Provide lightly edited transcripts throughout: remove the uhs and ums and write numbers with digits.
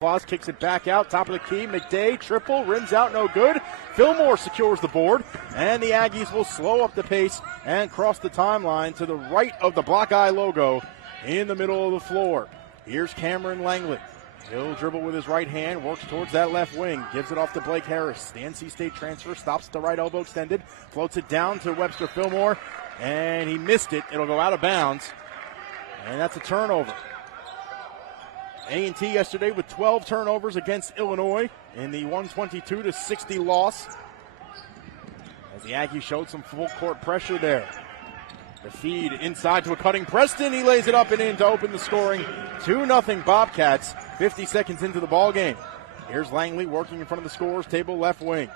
Claus kicks it back out, top of the key. McDay, triple, rims out, no good. Fillmore secures the board, and the Aggies will slow up the pace and cross the timeline to the right of the Block Eye logo in the middle of the floor. Here's Cameron Langley. He'll dribble with his right hand, works towards that left wing, gives it off to Blake Harris. The NC State transfer stops the right elbow extended, floats it down to Webster Fillmore, and he missed it. It'll go out of bounds, and that's a turnover. A&T yesterday with 12 turnovers against Illinois in the 122-60 loss, as the Aggies showed some full court pressure there. The feed inside to a cutting Preston. He lays it up and in to open the scoring. 2-0 Bobcats, 50 seconds into the ball game. Here's Langley working in front of the scorer's table, left wing.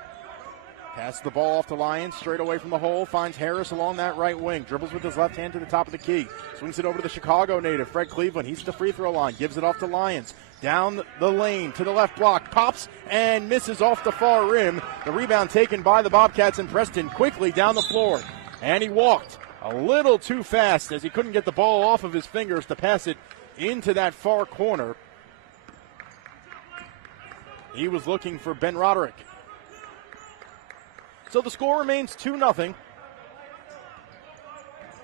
Passes the ball off to Lyons, straight away from the hole, finds Harris along that right wing, dribbles with his left hand to the top of the key, swings it over to the Chicago native, Fred Cleveland. He's at the free throw line, gives it off to Lyons, down the lane to the left block, pops and misses off the far rim. The rebound taken by the Bobcats, and Preston quickly down the floor, and he walked a little too fast as he couldn't get the ball off of his fingers to pass it into that far corner. He was looking for Ben Roderick. So the score remains 2-0.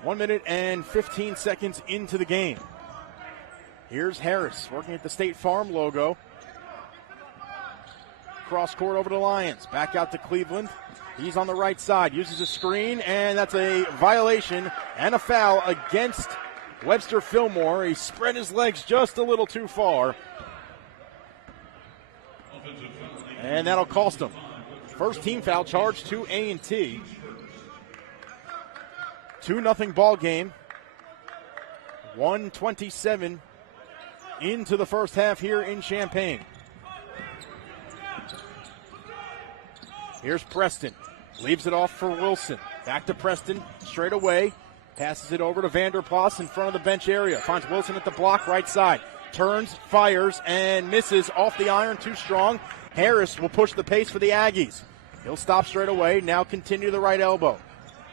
1 minute and 15 seconds into the game. Here's Harris working at the State Farm logo. Cross court over to Lyons. Back out to Cleveland. He's on the right side. Uses a screen, and that's a violation and a foul against Webster Fillmore. He spread his legs just a little too far, and that'll cost him. First team foul charge to A&T. 2-0 ball game. 1:27 into the first half here in Champaign. Here's Preston. Leaves it off for Wilson. Back to Preston. Straight away. Passes it over to Vanderplas in front of the bench area. Finds Wilson at the block, right side. Turns, fires, and misses off the iron. Too strong. Harris will push the pace for the Aggies. He'll stop straight away, now continue the right elbow.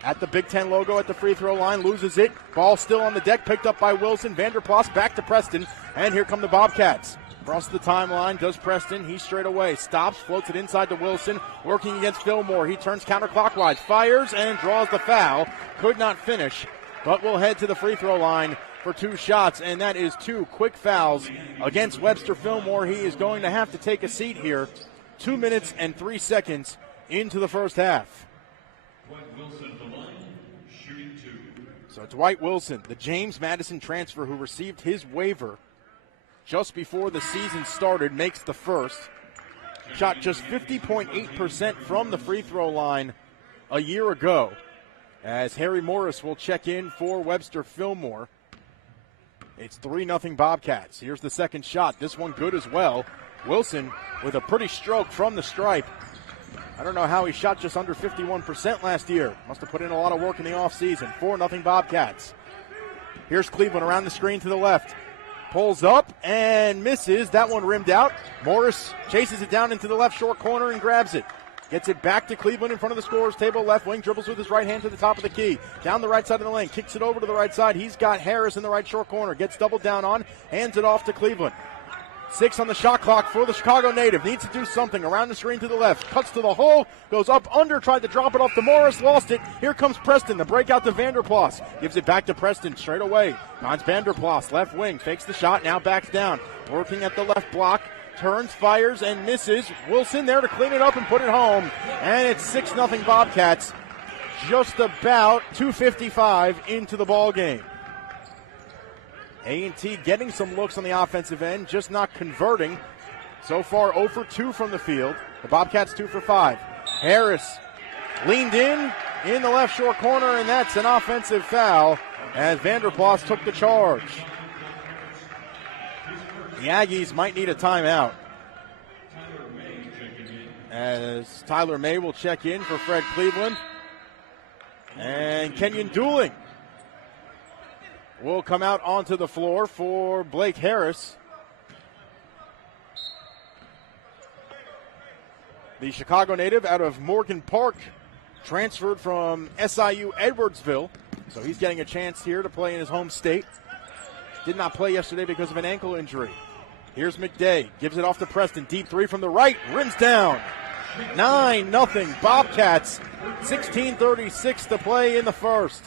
At the Big Ten logo at the free throw line, loses it. Ball still on the deck, picked up by Wilson. Vanderplas back to Preston, and here come the Bobcats. Across the timeline, does Preston. He straight away stops, floats it inside to Wilson, working against Fillmore. He turns counterclockwise, fires, and draws the foul. Could not finish, but will head to the free throw line for two shots, and that is two quick fouls against Webster Fillmore. He is going to have to take a seat here. 2 minutes and 3 seconds into the first half. So Dwight Wilson, the James Madison transfer who received his waiver just before the season started, makes the first. Shot just 50.8% from the free throw line a year ago, as Harry Morris will check in for Webster Fillmore. It's 3-0 Bobcats. Here's the second shot. This one good as well. Wilson with a pretty stroke from the stripe. I don't know how he shot just under 51% last year. Must have put in a lot of work in the offseason. 4-0 Bobcats. Here's Cleveland around the screen to the left. Pulls up and misses. That one rimmed out. Morris chases it down into the left short corner and grabs it. Gets it back to Cleveland in front of the scorer's table. Left wing, dribbles with his right hand to the top of the key. Down the right side of the lane. Kicks it over to the right side. He's got Harris in the right short corner. Gets doubled down on. Hands it off to Cleveland. 6 on the shot clock for the Chicago native. Needs to do something. Around the screen to the left. Cuts to the hole. Goes up under. Tried to drop it off to Morris. Lost it. Here comes Preston. The breakout to Vanderplas. Gives it back to Preston straight away. Finds Vanderplas. Left wing. Fakes the shot. Now backs down. Working at the left block. Turns, fires, and misses. Wilson there to clean it up and put it home. And it's 6-0 Bobcats. Just about 2:55 into the ball game. A&T getting some looks on the offensive end, just not converting. So far 0 for 2 from the field. The Bobcats 2 for 5. Harris leaned in the left short corner, and that's an offensive foul as Vanderplas took the charge. The Aggies might need a timeout, as Tyler May will check in for Fred Cleveland. And Kenyon Dooling will come out onto the floor for Blake Harris. The Chicago native out of Morgan Park, transferred from SIU Edwardsville. So he's getting a chance here to play in his home state. Did not play yesterday because of an ankle injury. Here's McDay, gives it off to Preston. Deep three from the right, rims down. 9-0 Bobcats, 16:36 to play in the first.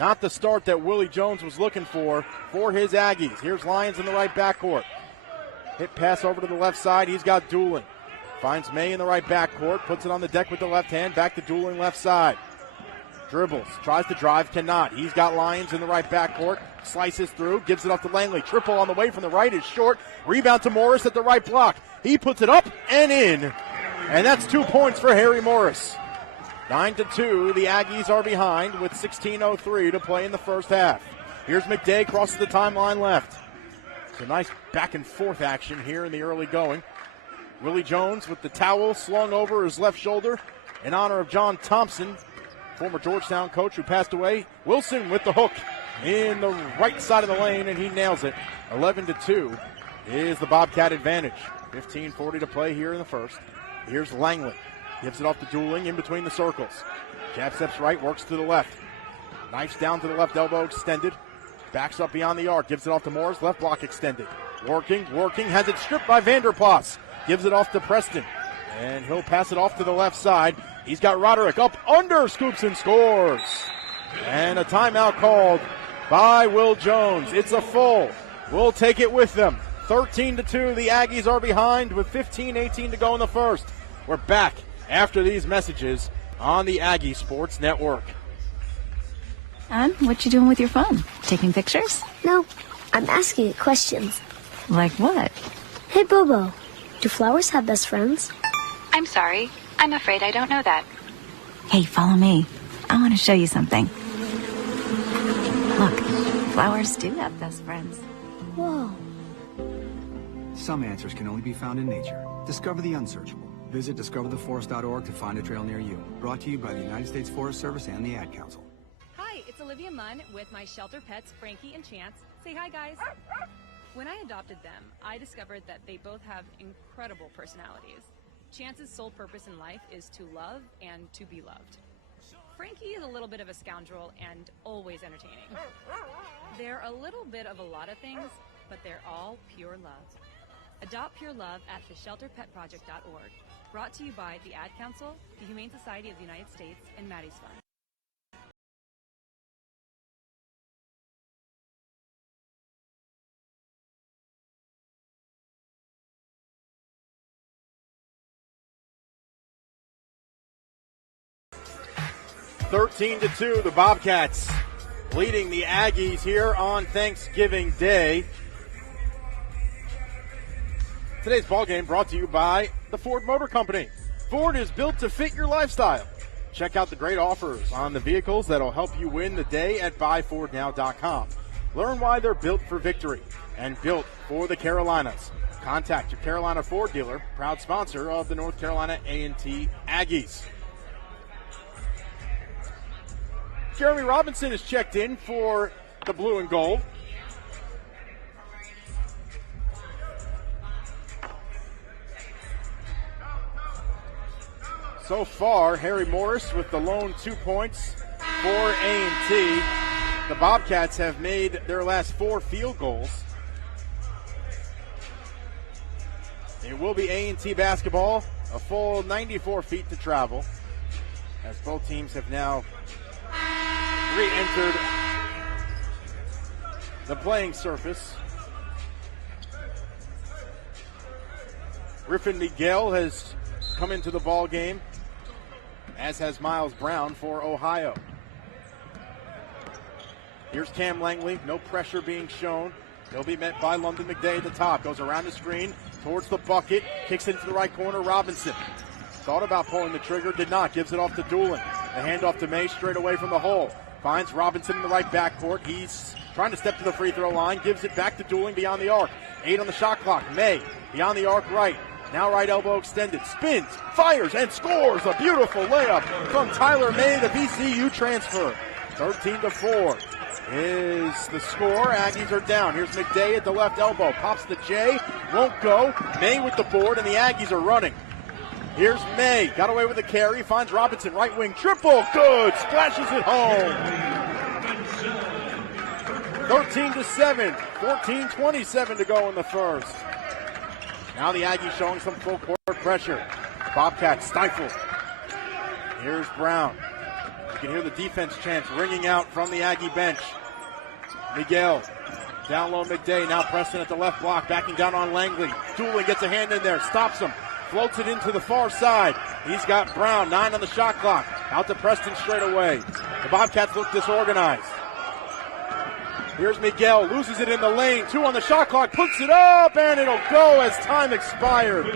Not the start that Willie Jones was looking for his Aggies. Here's Lyons in the right backcourt. Hit pass over to the left side. He's got Doolin. Finds May in the right backcourt. Puts it on the deck with the left hand. Back to Doolin left side. Dribbles. Tries to drive. Cannot. He's got Lyons in the right backcourt. Slices through. Gives it up to Langley. Triple on the way from the right is short. Rebound to Morris at the right block. He puts it up and in. And that's 2 points for Harry Morris. 9-2. The Aggies are behind with 16:03 to play in the first half. Here's McDay. Crosses the timeline left. It's a nice back and forth action here in the early going. Willie Jones with the towel slung over his left shoulder in honor of John Thompson, former Georgetown coach who passed away. Wilson with the hook in the right side of the lane, and he nails it. 11-2 is the Bobcat advantage. 15:40 to play here in the first. Here's Langley. Gives it off to Dooling in between the circles. Jab steps right, works to the left. Knifes down to the left elbow, extended. Backs up beyond the arc, gives it off to Morris, left block extended. Working, has it stripped by Vanderplas. Gives it off to Preston, and he'll pass it off to the left side. He's got Roderick up under, scoops and scores. And a timeout called by Will Jones. It's a full. We'll take it with them. 13-2, the Aggies are behind with 15:18 to go in the first. We're back after these messages on the Aggie Sports Network. And what you doing with your phone? Taking pictures? No, I'm asking it questions. Like what? Hey, Bobo, do flowers have best friends? I'm sorry. I'm afraid I don't know that. Hey, follow me. I want to show you something. Look, flowers do have best friends. Whoa. Some answers can only be found in nature. Discover the unsearchable. Visit discovertheforest.org to find a trail near you. Brought to you by the United States Forest Service and the Ad Council. Hi, it's Olivia Munn with my shelter pets, Frankie and Chance. Say hi, guys. When I adopted them, I discovered that they both have incredible personalities. Chance's sole purpose in life is to love and to be loved. Frankie is a little bit of a scoundrel and always entertaining. They're a little bit of a lot of things, but they're all pure love. Adopt pure love at theshelterpetproject.org. Brought to you by the Ad Council, the Humane Society of the United States, and Maddie's Fund. Thirteen to 2, the Bobcats leading the Aggies here on Thanksgiving Day. Today's ballgame brought to you by the Ford Motor Company. Ford is built to fit your lifestyle. Check out the great offers on the vehicles that'll help you win the day at buyfordnow.com. Learn why they're built for victory and built for the Carolinas. Contact your Carolina Ford dealer, proud sponsor of the North Carolina A&T Aggies. Jeremy Robinson is checked in for the blue and gold. So far, Harry Morris with the lone 2 points for A&T. The Bobcats have made their last 4 field goals. It will be A&T basketball, a full 94 feet to travel, as both teams have now re-entered the playing surface. Griffin Miguel has come into the ball game, as has Miles Brown for Ohio. Here's Cam Langley, no pressure being shown. He'll be met by London McDay at the top. Goes around the screen, towards the bucket, kicks into the right corner, Robinson. Thought about pulling the trigger, did not. Gives it off to Doolin. The handoff to May straight away from the hole. Finds Robinson in the right backcourt. He's trying to step to the free throw line. Gives it back to Doolin beyond the arc. 8 on the shot clock. May beyond the arc right. Now right elbow extended. Spins, fires, and scores. A beautiful layup from Tyler May, the VCU transfer. 13-4 is the score. Aggies are down. Here's McDay at the left elbow. Pops the J. Won't go. May with the board, and the Aggies are running. Here's May. Got away with the carry. Finds Robinson. Right wing triple. Good. Splashes it home. 13-7, 14:27 to go in the first. Now the Aggies showing some full court pressure. Bobcats stifled. Here's Brown. You can hear the defense chants ringing out from the Aggie bench. Miguel, down low midday, now Preston at the left block, backing down on Langley. Dooling gets a hand in there, stops him, floats it into the far side. He's got Brown, 9 on the shot clock. Out to Preston straight away. The Bobcats look disorganized. Here's Miguel, loses it in the lane, 2 on the shot clock, puts it up, and it'll go as time expired.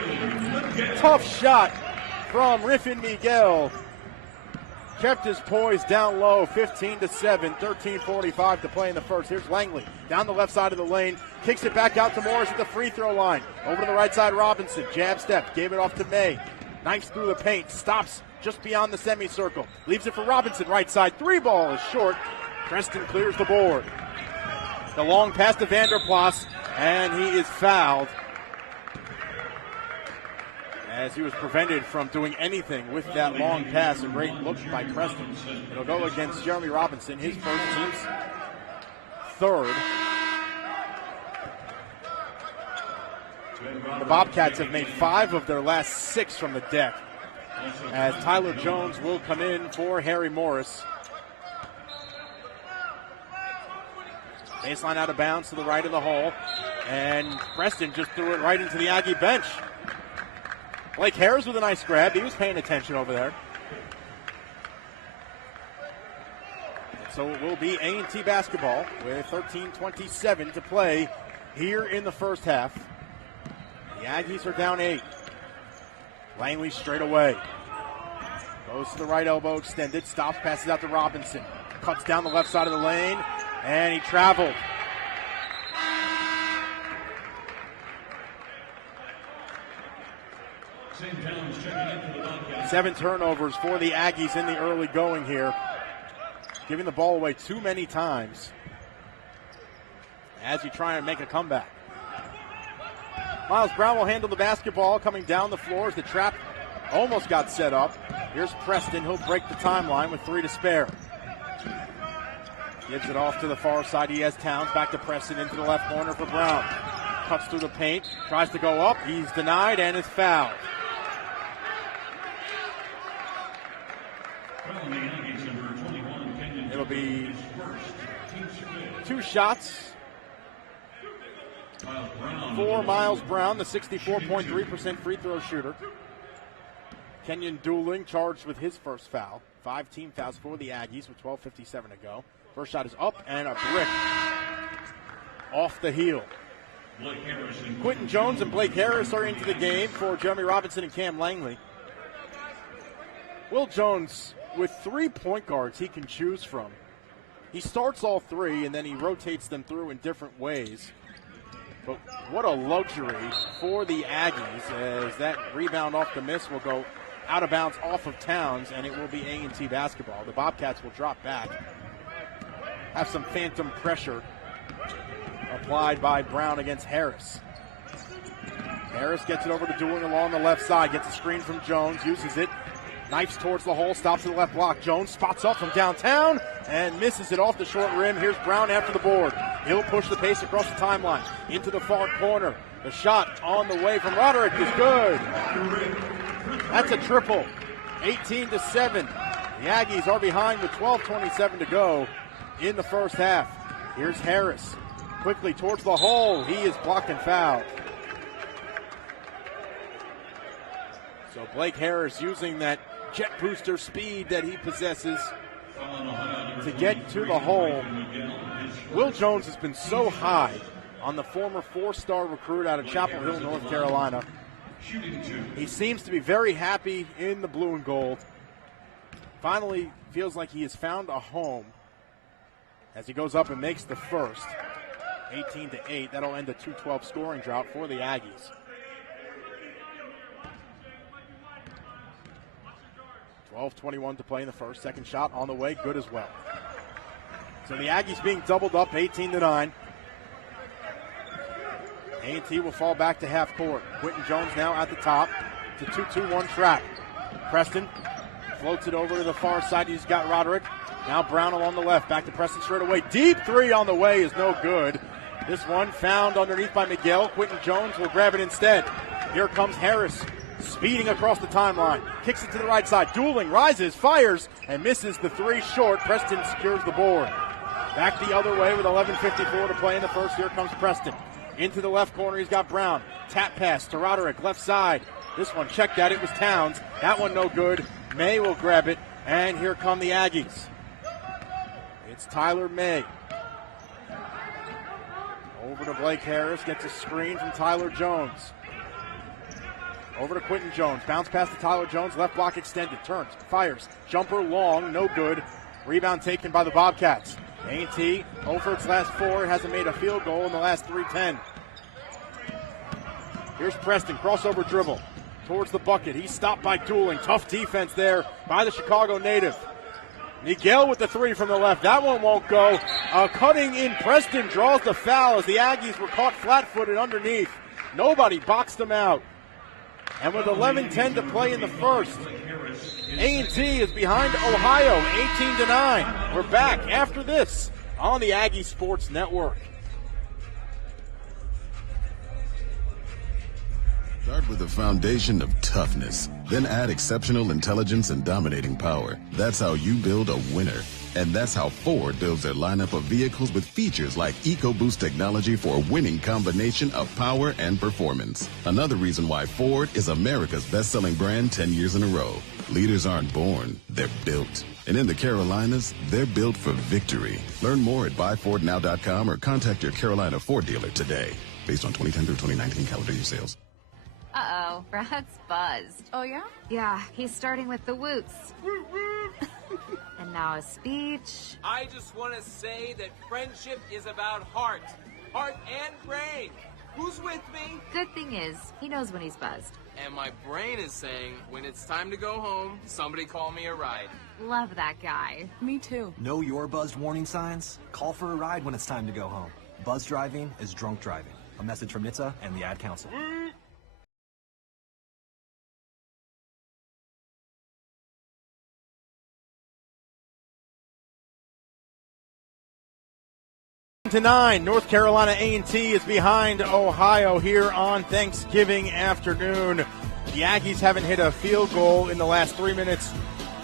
Tough shot from Riffin Miguel. Kept his poise down low, 15-7, 13:45 to play in the first. Here's Langley down the left side of the lane, kicks it back out to Morris at the free throw line. Over to the right side, Robinson, jab step, gave it off to May. Knifes through the paint, stops just beyond the semicircle. Leaves it for Robinson, right side, 3 ball is short. Preston clears the board. The long pass to Vanderplas, and he is fouled as he was prevented from doing anything with that long pass. A great look by Preston. It'll go against Jeremy Robinson, his first, team's third. The Bobcats have made 5 of their last 6 from the deck, as Tyler Jones will come in for Harry Morris. Baseline out of bounds to the right of the hole, and Preston just threw it right into the Aggie bench. Blake Harris with a nice grab. He was paying attention over there. And so it will be A&T basketball with 13:27 to play here in the first half. The Aggies are down 8. Langley straight away. Goes to the right elbow, extended, stops, passes out to Robinson. Cuts down the left side of the lane, and he traveled. 7 turnovers for the Aggies in the early going here. Giving the ball away too many times as you try and make a comeback. Miles Brown will handle the basketball coming down the floor as the trap almost got set up. Here's Preston. He'll break the timeline with 3 to spare. Gives it off to the far side. He has Towns. Back to Preston into the left corner for Brown. Cuts through the paint. Tries to go up. He's denied and is fouled. It'll be 2 shots for Miles Brown, the 64.3% free throw shooter. Kenyon Dooling charged with his first foul. 5 team fouls for the Aggies with 12:57 to go. First shot is up and a brick off the heel. Quentin Jones and Blake Harris are into the game for Jeremy Robinson and Cam Langley. Will Jones with 3 point guards he can choose from. He starts all 3 and then he rotates them through in different ways. But what a luxury for the Aggies, as that rebound off the miss will go out of bounds off of Towns, and it will be A&T basketball. The Bobcats will drop back. Have some phantom pressure applied by Brown against Harris. Harris gets it over to Dooling along the left side, gets a screen from Jones, uses it. Knifes towards the hole, stops at the left block. Jones spots up from downtown and misses it off the short rim. Here's Brown after the board. He'll push the pace across the timeline into the far corner. The shot on the way from Roderick is good. That's a triple. 18-7. The Aggies are behind with 12:27 to go in the first half. Here's Harris. Quickly towards the hole. He is blocked and fouled. So Blake Harris using that jet booster speed that he possesses to get to the hole. Will Jones has been so high on the former 4-star recruit out of Chapel Hill, North Carolina. He seems to be very happy in the blue and gold. Finally feels like he has found a home as he goes up and makes the first. 18-8. That'll end a 2-12 scoring drought for the Aggies. 12:21 to play in the first. Second shot on the way, good as well. So the Aggies being doubled up, 18-9. A&T will fall back to half court. Quentin Jones now at the top. It's a 2-2-1 trap. Preston floats it over to the far side. He's got Roderick. Now Brown along the left. Back to Preston straight away. Deep three on the way is no good. This one found underneath by Miguel. Quentin Jones will grab it instead. Here comes Harris, speeding across the timeline. Kicks it to the right side. Dueling, rises, fires, and misses the three short. Preston secures the board. Back the other way with 11:54 to play in the first. Here comes Preston. Into the left corner, he's got Brown. Tap pass to Roderick, left side. This one checked out. It was Towns. That one no good. May will grab it, and here come the Aggies. It's Tyler May. Over to Blake Harris, gets a screen from Tyler Jones. Over to Quentin Jones, bounce pass to Tyler Jones, left block extended, turns, fires, jumper long, no good. Rebound taken by the Bobcats. A&T, over its last four, hasn't made a field goal in the last 3-10. Here's Preston, crossover dribble towards the bucket. He's stopped by Dueling. Tough defense there by the Chicago native. Miguel with the three from the left. That one won't go. Cutting in Preston draws the foul as the Aggies were caught flat-footed underneath. Nobody boxed them out. And with 11:10 to play in the first, A&T is behind Ohio, 18-9. We're back after this on the Aggie Sports Network. Start with a foundation of toughness, then add exceptional intelligence and dominating power. That's how you build a winner. And that's how Ford builds their lineup of vehicles with features like EcoBoost technology for a winning combination of power and performance. Another reason why Ford is America's best-selling brand 10 years in a row. Leaders aren't born, they're built. And in the Carolinas, they're built for victory. Learn more at buyfordnow.com or contact your Carolina Ford dealer today. Based on 2010 through 2019 calendar year sales. Uh-oh, Brad's buzzed. Oh, yeah? Yeah, he's starting with the woots. And now a speech. I just want to say that friendship is about heart and brain. Who's with me? Good thing is, he knows when he's buzzed. And my brain is saying, when it's time to go home, somebody call me a ride. Love that guy. Me too. Know your buzzed warning signs? Call for a ride when it's time to go home. Buzz driving is drunk driving. A message from NHTSA and the Ad Council. To 9, North Carolina A&T is behind Ohio here on Thanksgiving afternoon. The Aggies haven't hit a field goal in the last 3 minutes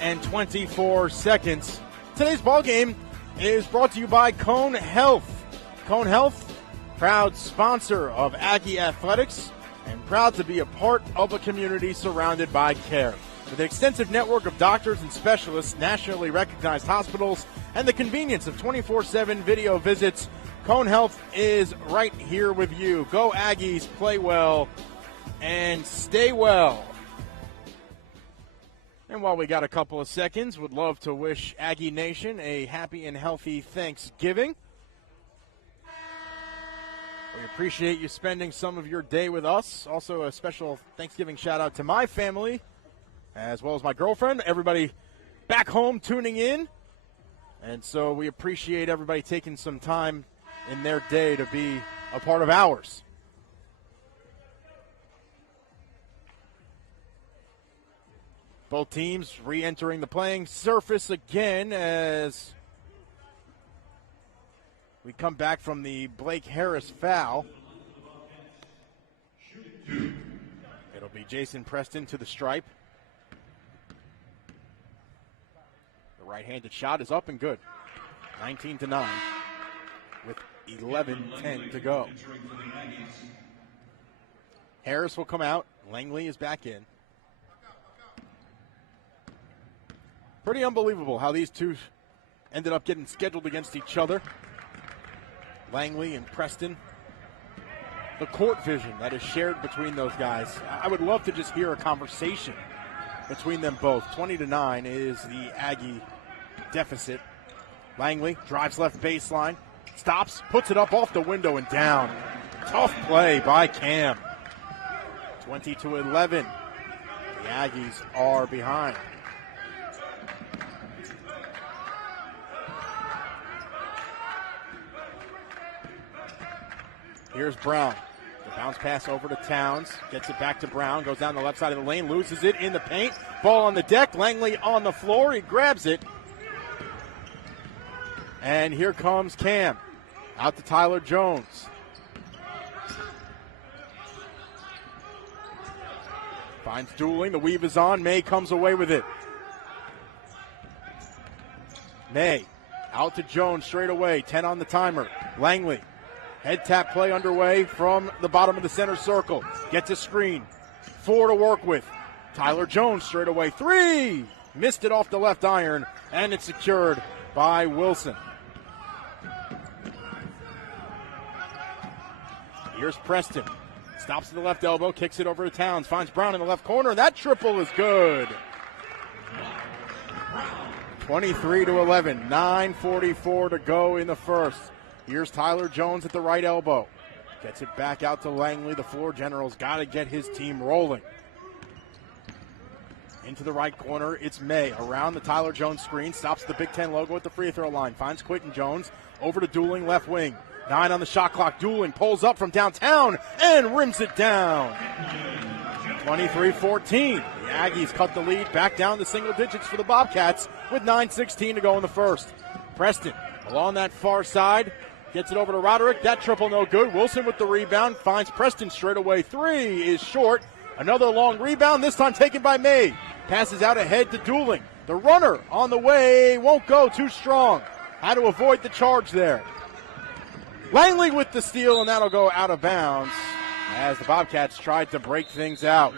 and 24 seconds. Today's ballgame is brought to you by Cone Health. Cone Health, proud sponsor of Aggie Athletics and proud to be a part of a community surrounded by care. With an extensive network of doctors and specialists, nationally recognized hospitals, and the convenience of 24/7 video visits, Cone Health is right here with you. Go Aggies, play well, and stay well. And while we got a couple of seconds, would love to wish Aggie Nation a happy and healthy Thanksgiving. We appreciate you spending some of your day with us. Also, a special Thanksgiving shout-out to my family, as well as my girlfriend, everybody back home tuning in. And so we appreciate everybody taking some time in their day to be a part of ours. Both teams re-entering the playing surface again as we come back from the Blake Harris foul. It'll be Jason Preston to the stripe. The right-handed shot is up and good. 19-9 with 11:10 to go. Harris will come out. Langley is back in. Pretty unbelievable how these two ended up getting scheduled against each other. Langley and Preston. The court vision that is shared between those guys. I would love to just hear a conversation between them both. 20-9 is the Aggie deficit. Langley drives left baseline, stops, puts it up off the window and down. Tough play by Cam. 20-11. The Aggies are behind. Here's Brown. The bounce pass over to Towns. Gets it back to Brown. Goes down the left side of the lane. Loses it in the paint. Ball on the deck. Langley on the floor. He grabs it. And here comes Cam. Out to Tyler Jones. Finds dueling. The weave is on. May comes away with it. May out to Jones straight away. 10 on the timer. Langley. Head tap play underway from the bottom of the center circle. Gets a screen. 4 to work with. Tyler Jones straight away. 3. Missed it off the left iron. And it's secured by Wilson. Here's Preston. Stops at the left elbow, kicks it over to Towns, finds Brown in the left corner. That triple is good. 23-11, 9:44 to go in the first. Here's Tyler Jones at the right elbow. Gets it back out to Langley. The floor general's got to get his team rolling. Into the right corner, it's May. Around the Tyler Jones screen, stops the Big Ten logo at the free throw line. Finds Quentin Jones, over to Dueling, left wing. 9 on the shot clock. Dueling pulls up from downtown and rims it down. 23-14. The Aggies cut the lead back down to single digits for the Bobcats with 9:16 to go in the first. Preston along that far side. Gets it over to Roderick. That triple no good. Wilson with the rebound. Finds Preston straight away. 3 is short. Another long rebound, this time taken by May. Passes out ahead to Dueling. The runner on the way won't go, too strong. Had to avoid the charge there. Langley with the steal, and that'll go out of bounds as the Bobcats tried to break things out.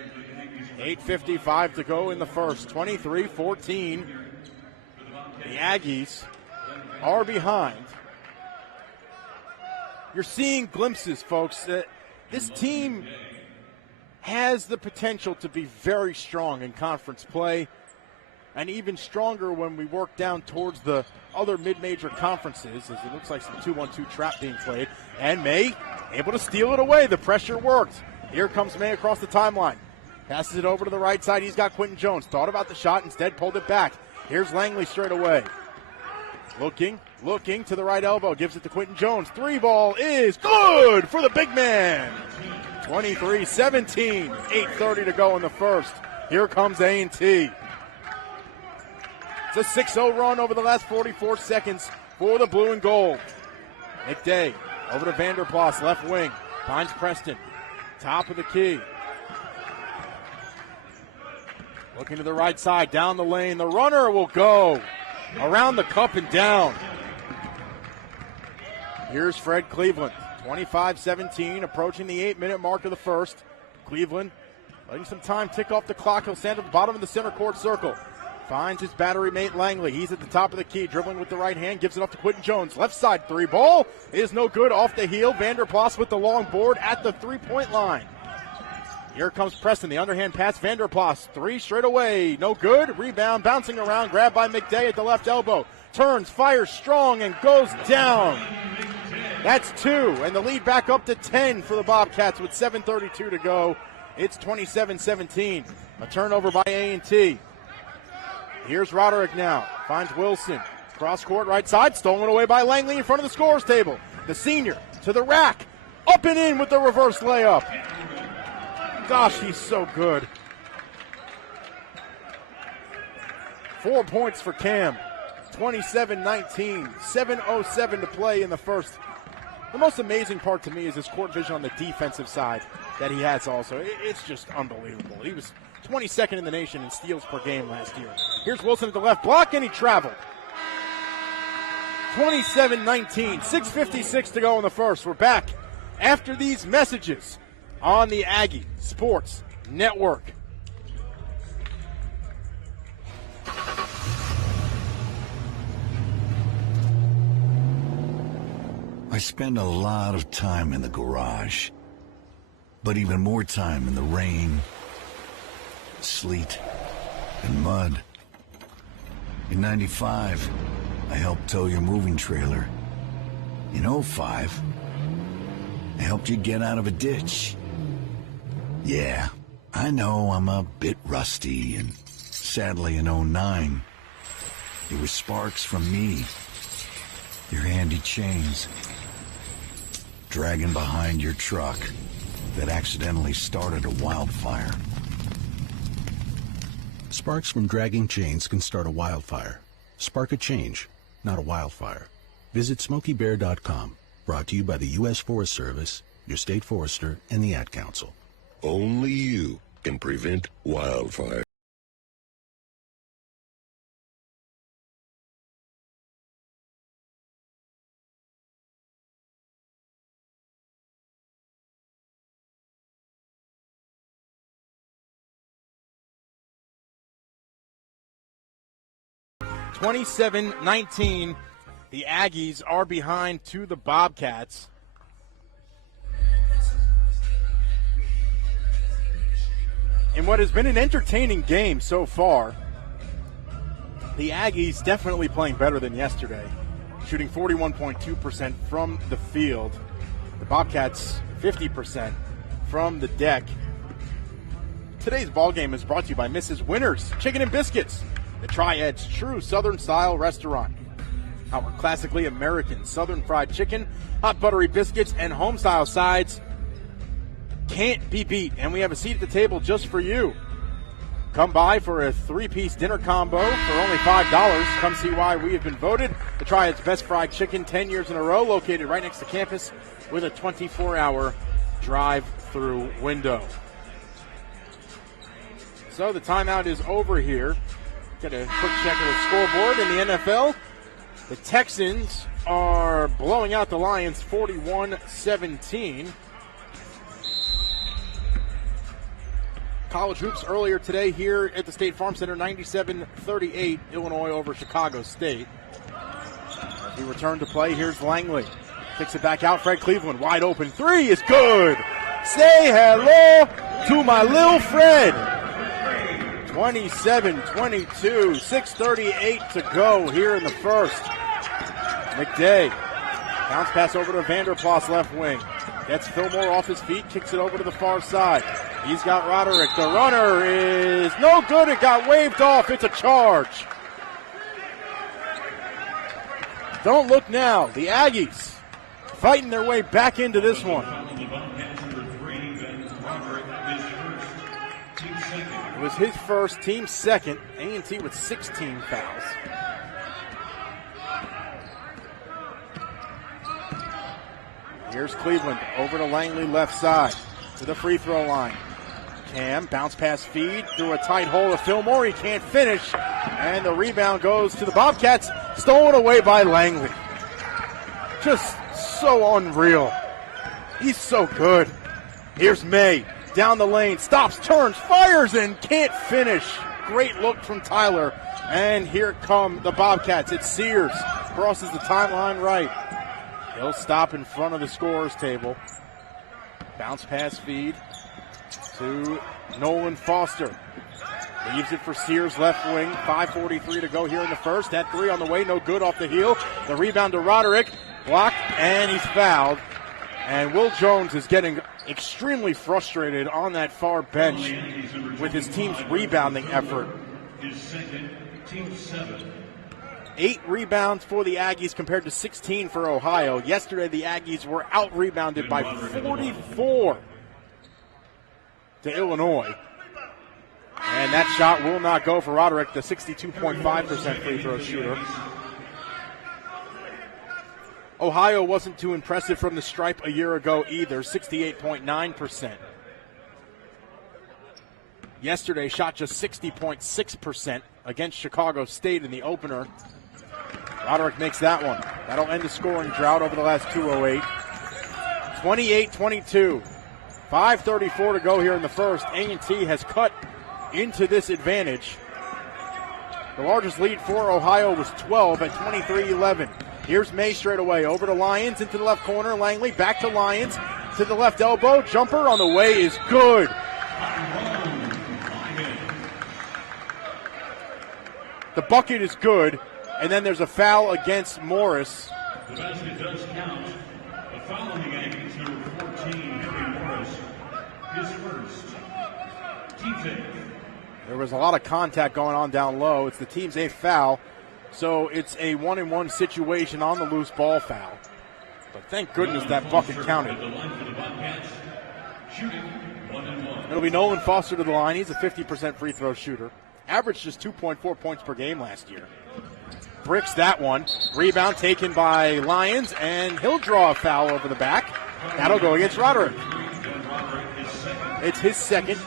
8:55 to go in the first. 23-14. The Aggies are behind. You're seeing glimpses, folks. This team has the potential to be very strong in conference play, and even stronger when we work down towards the other mid-major conferences, as it looks like some 2-1-2 trap being played. And May able to steal it away. The pressure worked. Here comes May across the timeline. Passes it over to the right side. He's got Quentin Jones. Thought about the shot, instead pulled it back. Here's Langley straight away. Looking to the right elbow. Gives it to Quentin Jones. 3 ball is good for the big man. 23-17. 8:30 to go in the first. Here comes A&T. It's a 6-0 run over the last 44 seconds for the blue and gold. McDay over to Vanderplas, left wing. Finds Preston. Top of the key. Looking to the right side, down the lane. The runner will go around the cup and down. Here's Fred Cleveland. 25-17, approaching the 8-minute mark of the first. Cleveland letting some time tick off the clock. He'll stand at the bottom of the center court circle. Finds his battery mate Langley. He's at the top of the key, dribbling with the right hand, gives it up to Quentin Jones. Left side 3 ball is no good, off the heel. Vanderplas with the long board at the 3-point line. Here comes Preston, the underhand pass. Vanderplas, 3 straight away, no good. Rebound, bouncing around, grabbed by McDay at the left elbow. Turns, fires strong, and goes down. That's 2, and the lead back up to 10 for the Bobcats with 7:32 to go. It's 27-17. A turnover by A&T. Here's Roderick now. Finds Wilson. Cross court right side. Stolen away by Langley in front of the scorer's table. The senior to the rack. Up and in with the reverse layup. Gosh, he's so good. 4 points for Cam. 27-19. 7:07 to play in the first. The most amazing part to me is his court vision on the defensive side that he has also. It's just unbelievable. He was 22nd in the nation in steals per game last year. Here's Wilson at the left block, and he traveled. 27-19, 6:56 to go in the first. We're back after these messages on the Aggie Sports Network. I spend a lot of time in the garage, but even more time in the rain, sleet, and mud. In '95, I helped tow your moving trailer. In '05, I helped you get out of a ditch. Yeah, I know I'm a bit rusty, and sadly in '09, it was sparks from me, your handy chains, dragging behind your truck that accidentally started a wildfire. Sparks from dragging chains can start a wildfire. Spark a change, not a wildfire. Visit SmokeyBear.com. Brought to you by the U.S. Forest Service, your state forester, and the Ad Council. Only you can prevent wildfire. (27-19). The Aggies are behind to the Bobcats. In what has been an entertaining game so far, the Aggies definitely playing better than yesterday, shooting 41.2% from the field. The Bobcats 50% from the deck. Today's ballgame is brought to you by Mrs. Winners Chicken and Biscuits, the Triad's true Southern-style restaurant. Our classically American Southern fried chicken, hot buttery biscuits, and home-style sides can't be beat. And we have a seat at the table just for you. Come by for a 3-piece dinner combo for only $5. Come see why we have been voted the Triad's best fried chicken 10 years in a row, located right next to campus with a 24-hour drive-through window. So the timeout is over here. Get a quick check of the scoreboard in the NFL. The Texans are blowing out the Lions 41-17. College hoops earlier today here at the State Farm Center, 97-38, Illinois over Chicago State. As we return to play, here's Langley. Kicks it back out, Fred Cleveland, wide open. Three is good. Say hello to my little Fred. 27-22, 6:38 to go here in the first. McDay, bounce pass over to Vanderplas left wing. Gets Fillmore off his feet, kicks it over to the far side. He's got Roderick. The runner is no good. It got waved off. It's a charge. Don't look now. The Aggies fighting their way back into this one. It was his first, team second. A&T with 16 fouls. Here's Cleveland over to Langley left side to the free throw line. Cam, bounce pass feed through a tight hole to Fillmore. He can't finish. And the rebound goes to the Bobcats. Stolen away by Langley. Just so unreal. He's so good. Here's May. Down the lane. Stops, turns, fires, and can't finish. Great look from Tyler. And here come the Bobcats. It's Sears. Crosses the timeline right. He'll stop in front of the scorer's table. Bounce pass feed to Nolan Foster. Leaves it for Sears left wing. 5:43 to go here in the first. That three on the way, no good off the heel. The rebound to Roderick. Blocked, and he's fouled. And Will Jones is getting extremely frustrated on that far bench with his team's rebounding effort. 8 rebounds for the Aggies compared to 16 for Ohio. Yesterday, the Aggies were out-rebounded by 44 to Illinois. And that shot will not go for Roderick, the 62.5% free throw shooter. Ohio wasn't too impressive from the stripe a year ago either, 68.9%. Yesterday, shot just 60.6% against Chicago State in the opener. Roderick makes that one. That'll end the scoring drought over the last 2:08. 28-22. 5:34 to go here in the first. A&T has cut into this advantage. The largest lead for Ohio was 12 at 23-11. Here's May straight away. Over to Lyons, into the left corner. Langley back to Lyons. To the left elbow. Jumper on the way is good. The bucket is good. And then there's a foul against Morris. The basket does count. A foul on the Aggies, number 14, Henry Morris, his first. Team's eighth. There was a lot of contact going on down low. It's the team's 8th foul. So it's a 1-and-1 situation on the loose ball foul. But thank goodness that bucket counted. It'll be Nolan Foster to the line. He's a 50% free throw shooter. Averaged just 2.4 points per game last year. bricks that one. Rebound taken by Lyons, and he'll draw a foul over the back. That'll go against Roderick. It's his second.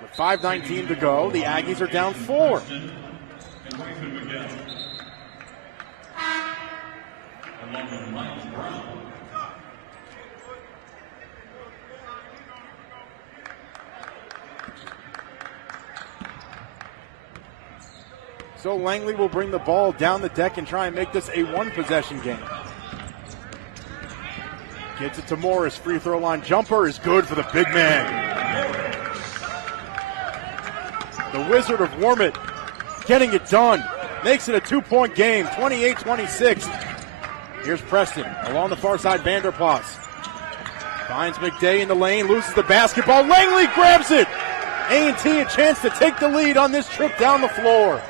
With 5:19 to go, the Aggies are down 4. So Langley will bring the ball down the deck and try and make this a one-possession game. Gets it to Morris. Free throw line jumper is good for the big man. The Wizard of Wormit getting it done. Makes it a 2-point game, 28-26. Here's Preston along the far side. Vanderplas finds McDay in the lane, loses the basketball. Langley grabs it. A&T a chance to take the lead on this trip down the floor.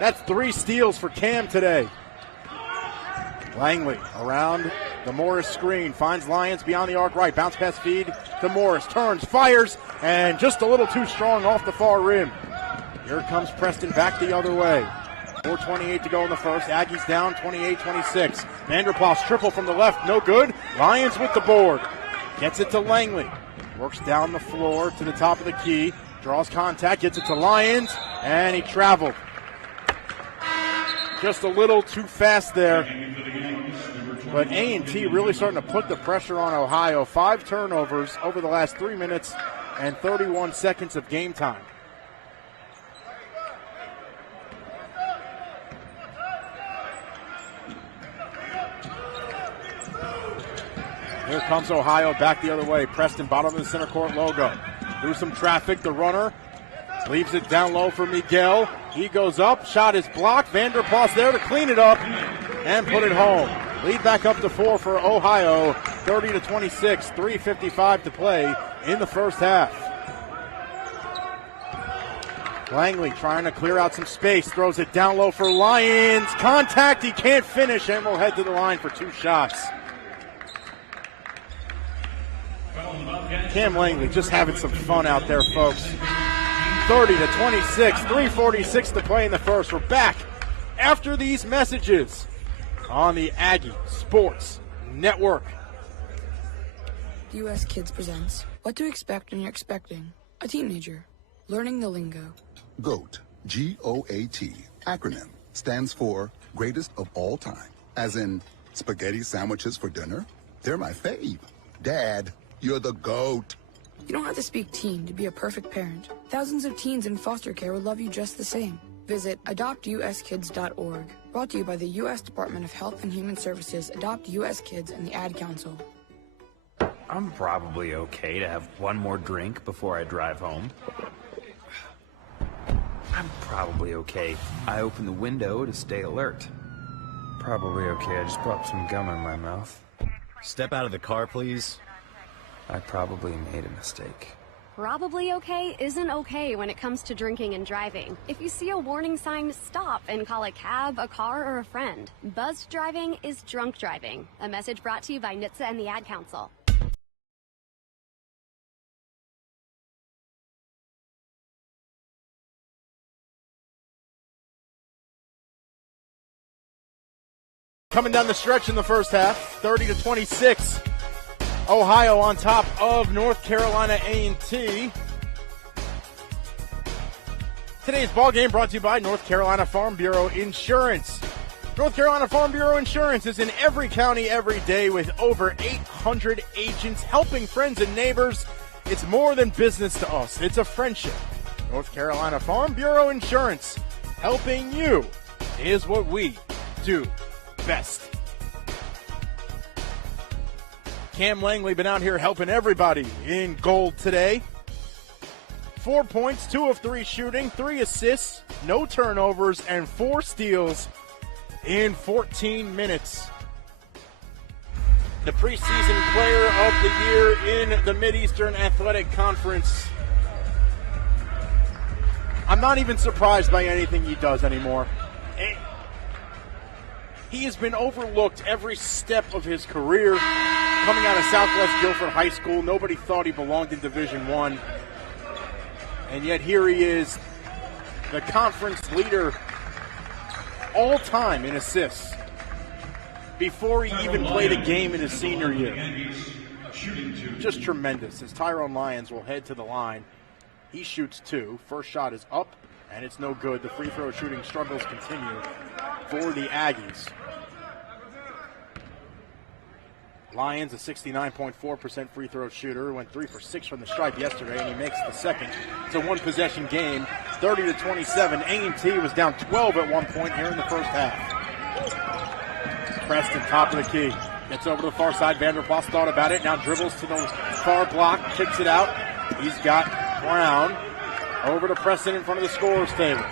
That's 3 steals for Cam today. Langley around the Morris screen, finds Lyons beyond the arc right. Bounce pass feed to Morris, turns, fires, and just a little too strong off the far rim. Here comes Preston back the other way. 4:28 to go in the first. Aggies down 28-26. Vanderplas triple from the left, no good. Lyons with the board. Gets it to Langley. Works down the floor to the top of the key. Draws contact, gets it to Lyons, and he traveled. Just a little too fast there. But A&T really starting to put the pressure on Ohio. 5 turnovers over the last 3 minutes and 31 seconds of game time. Here comes Ohio back the other way. Preston, bottom of the center court logo. Through some traffic, the runner leaves it down low for Miguel. He goes up, shot is blocked. Vanderplas there to clean it up and put it home. Lead back up to 4 for Ohio, 30-26, 3:55 to play in the first half. Langley trying to clear out some space, throws it down low for Lyons. Contact, he can't finish, and will head to the line for 2 shots. Cam Langley just having some fun out there, folks. 30-26, 3:46 to play in the first. We're back after these messages on the Aggie Sports Network. US Kids presents What to Expect When You're Expecting a Teenager. Learning the lingo. GOAT, G-O-A-T, acronym, stands for Greatest of All Time. As in, spaghetti sandwiches for dinner? They're my fave. Dad, you're the GOAT. You don't have to speak teen to be a perfect parent. Thousands of teens in foster care will love you just the same. Visit adoptuskids.org. Brought to you by the U.S. Department of Health and Human Services, Adopt U.S. Kids, and the Ad Council. I'm probably okay to have one more drink before I drive home. I'm probably okay. I open the window to stay alert. Probably okay. I just popped some gum in my mouth. Step out of the car, please. I probably made a mistake. Probably okay isn't okay when it comes to drinking and driving. If you see a warning sign, stop and call a cab, a car, or a friend. Buzzed driving is drunk driving. A message brought to you by NHTSA and the Ad Council. Coming down the stretch in the first half, 30-26. Ohio on top of North Carolina A&T. Today's ball game brought to you by North Carolina Farm Bureau Insurance. North Carolina Farm Bureau Insurance is in every county every day with over 800 agents helping friends and neighbors. It's more than business to us. It's a friendship. North Carolina Farm Bureau Insurance, helping you is what we do best. Cam Langley been out here helping everybody in gold today. 4 points, 2 of 3 shooting, 3 assists, no turnovers, and 4 steals in 14 minutes. The preseason player of the year in the Mid-Eastern Athletic Conference. I'm not even surprised by anything he does anymore. He has been overlooked every step of his career. coming out of Southwest Guilford High School. Nobody thought he belonged in Division I. And yet here he is, the conference leader all time in assists before he even played a game in his senior year. Just tremendous as Tyrone Lyons will head to the line. He shoots 2. First shot is up, and it's no good. The free throw shooting struggles continue for the Aggies. Lyons, a 69.4% free throw shooter, went 3 for 6 from the stripe yesterday, and he makes the second. It's a one-possession game, 30-27. A&T was down 12 at one point here in the first half. Preston, top of the key. Gets over to the far side. Vanderplas thought about it. Now dribbles to the far block. Kicks it out. He's got Brown over to Preston in front of the scorer's table.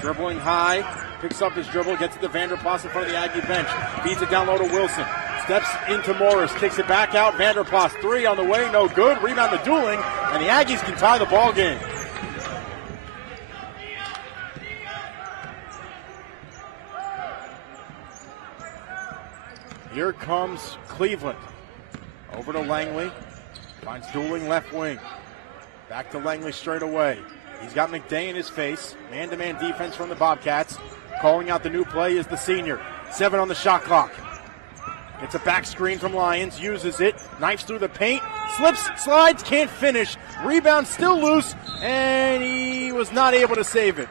Dribbling high. Picks up his dribble. Gets it to Vanderplas in front of the Aggie bench. Feeds it down low to Wilson. Steps into Morris. Kicks it back out. Vanderplas 3 on the way. No good. Rebound to Dooling. And the Aggies can tie the ball game. Here comes Cleveland. Over to Langley. Finds Dooling left wing. Back to Langley straight away. He's got McDay in his face. Man-to-man defense from the Bobcats. Calling out the new play is the senior. 7 on the shot clock. It's a back screen from Lyons. Uses it. Knifes through the paint. Slips, slides, can't finish. Rebound still loose. And he was not able to save it.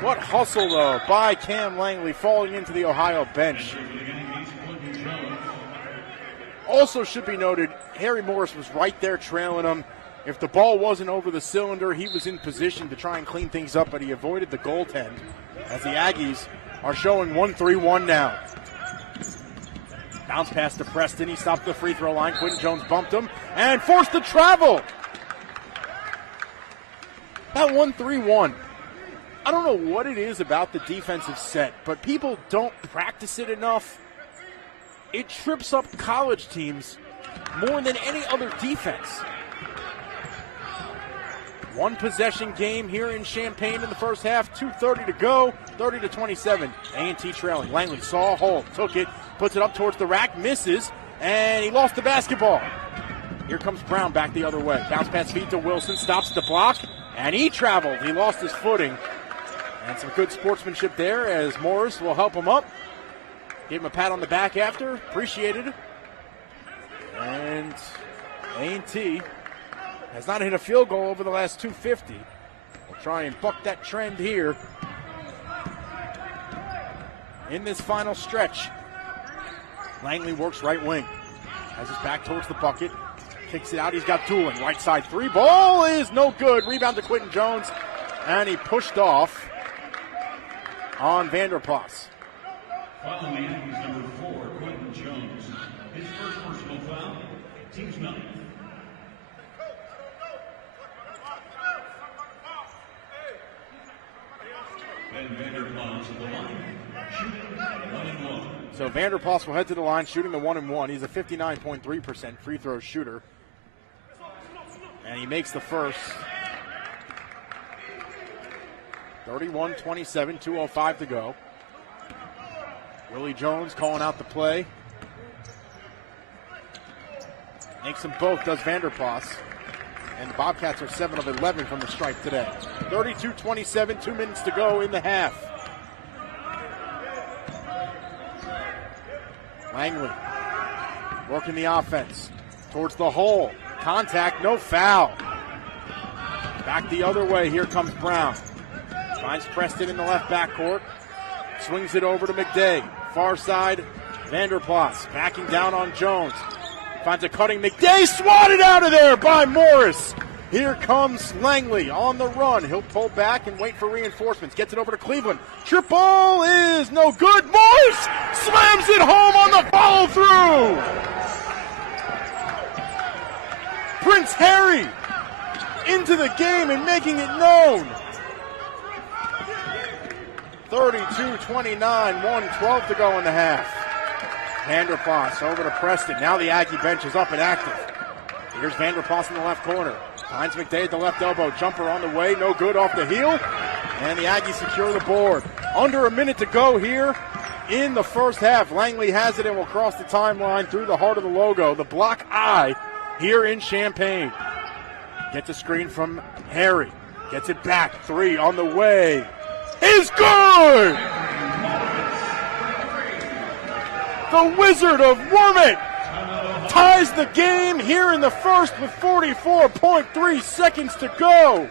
What hustle, though, by Cam Langley falling into the Ohio bench. Also should be noted, Harry Morris was right there trailing him. If the ball wasn't over the cylinder, he was in position to try and clean things up, but he avoided the goaltend as the Aggies are showing 1-3-1 now. Bounce pass to Preston. He stopped the free throw line. Quentin Jones bumped him and forced the travel. That 1-3-1. I don't know what it is about the defensive set, but people don't practice it enough. It trips up college teams more than any other defense. One possession game here in Champaign in the first half, 2:30 to go, 30-27. A&T trailing. Langley saw a hole, took it, puts it up towards the rack, misses, and he lost the basketball. Here comes Brown back the other way. Bounce pass feed to Wilson, stops the block, and he traveled. He lost his footing. And some good sportsmanship there as Morris will help him up. Gave him a pat on the back after. Appreciated it. And A&T has not hit a field goal over the last 250. We'll try and buck that trend here in this final stretch. Langley works right wing. Has his back towards the bucket. Kicks it out. He's got Dooling. Right side 3. Ball is no good. Rebound to Quentin Jones. And he pushed off on Vanderplas. Following is number 4, Quentin Jones. His first personal foul, team's 9. And Vanderplas at the line, shooting 1-1. So Vanderplas will head to the line, shooting the 1-1. He's a 59.3% free throw shooter. And he makes the first. 31-27, 2:05 to go. Willie Jones calling out the play. Makes them both, does Vanderplas. And the Bobcats are 7 of 11 from the stripe today. 32-27, 2 minutes to go in the half. Langley working the offense towards the hole. Contact, no foul. Back the other way, here comes Brown. Finds Preston in the left backcourt. Swings it over to McDay. Far side, Vanderplas backing down on Jones. Finds a cutting McDay, swatted out of there by Morris. Here comes Langley on the run. He'll pull back and wait for reinforcements. Gets it over to Cleveland. Triple is no good. Morris slams it home on the follow-through. Prince Harry into the game and making it known. 32-29, 1:12 to go in the half. Vanderplas over to Preston. Now the Aggie bench is up and active. Here's Vanderplas in the left corner. Finds McDay at the left elbow. Jumper on the way, no good off the heel. And the Aggies secure the board. Under a minute to go here in the first half. Langley has it and will cross the timeline through the heart of the logo. The block I here in Champaign. Gets a screen from Harry. Gets it back. 3 on the way. Is good! The Wizard of Wormit ties the game here in the first with 44.3 seconds to go.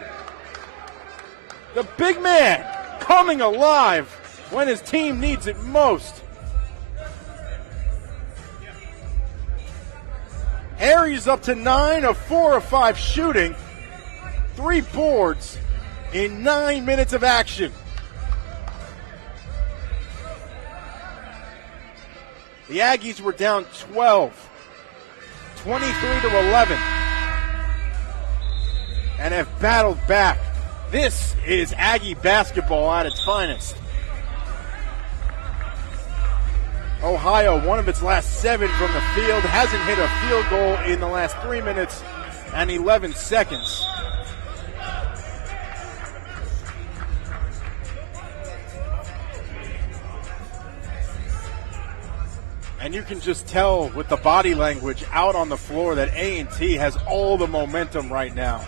The big man coming alive when his team needs it most. Harry's up to 9 of 4 of 5 shooting. 3 boards in 9 minutes of action. The Aggies were down 12, 23 to 11, and have battled back. This is Aggie basketball at its finest. Ohio, one of its last 7 from the field, hasn't hit a field goal in the last 3 minutes and 11 seconds. And you can just tell with the body language out on the floor that A&T has all the momentum right now.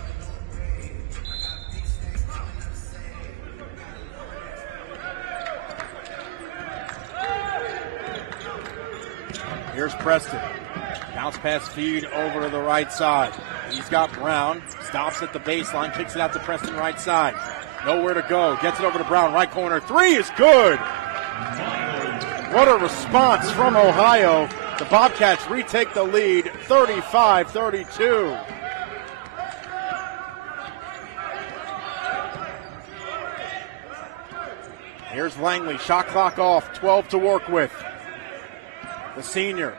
Here's Preston. Bounce pass feed over to the right side. He's got Brown. Stops at the baseline. Kicks it out to Preston right side. Nowhere to go. Gets it over to Brown. Right corner. 3 is good. What a response from Ohio. The Bobcats retake the lead, 35-32. Here's Langley, shot clock off, 12 to work with. The senior,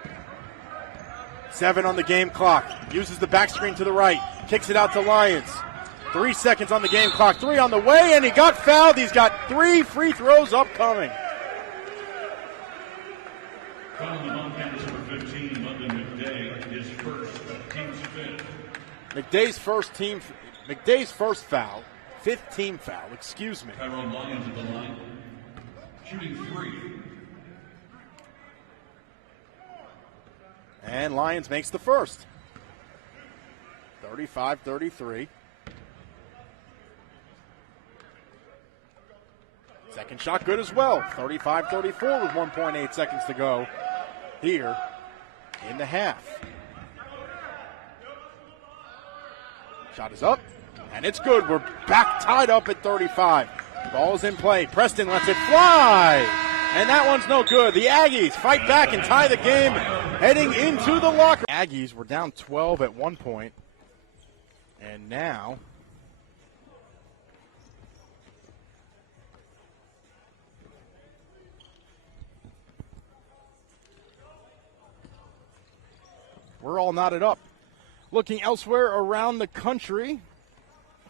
7 on the game clock, uses the back screen to the right, kicks it out to Lyons. 3 seconds on the game clock, 3 on the way, and he got fouled. He's got 3 free throws upcoming. Following the Bobcats number 15, London McDay, his first, team's 5th. McDay's first foul, 5th team foul, excuse me. Tyrone Lyons at the line, shooting 3. And Lyons makes the first. 35-33. Second shot good as well. 35-34 with 1.8 seconds to go here in the half. Shot is up, and it's good. We're back tied up at 35. Ball is in play. Preston lets it fly, and that one's no good. The Aggies fight back and tie the game heading into the locker. Aggies were down 12 at one point, and now we're all knotted up. Looking elsewhere around the country,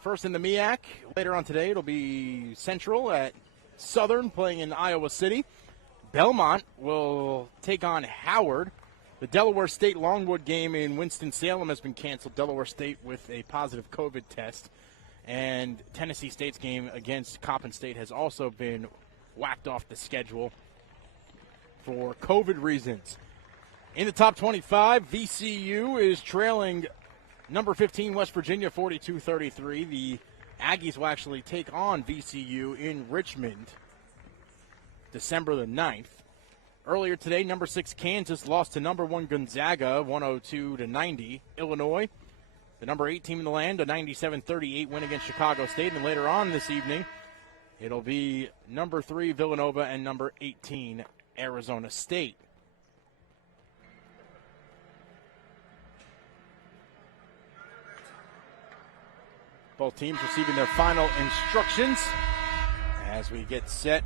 first in the MEAC. Later on today, it'll be Central at Southern playing in Iowa City. Belmont will take on Howard. The Delaware State Longwood game in Winston-Salem has been canceled. Delaware State with a positive COVID test. And Tennessee State's game against Coppin State has also been whacked off the schedule for COVID reasons. In the top 25, VCU is trailing number 15 West Virginia 42-33. The Aggies will actually take on VCU in Richmond December the 9th. Earlier today, number 6 Kansas lost to number 1 Gonzaga 102-90. Illinois, the number 8 team in the land, a 97-38 win against Chicago State. And then later on this evening, it'll be number 3 Villanova and number 18 Arizona State. Both teams receiving their final instructions as we get set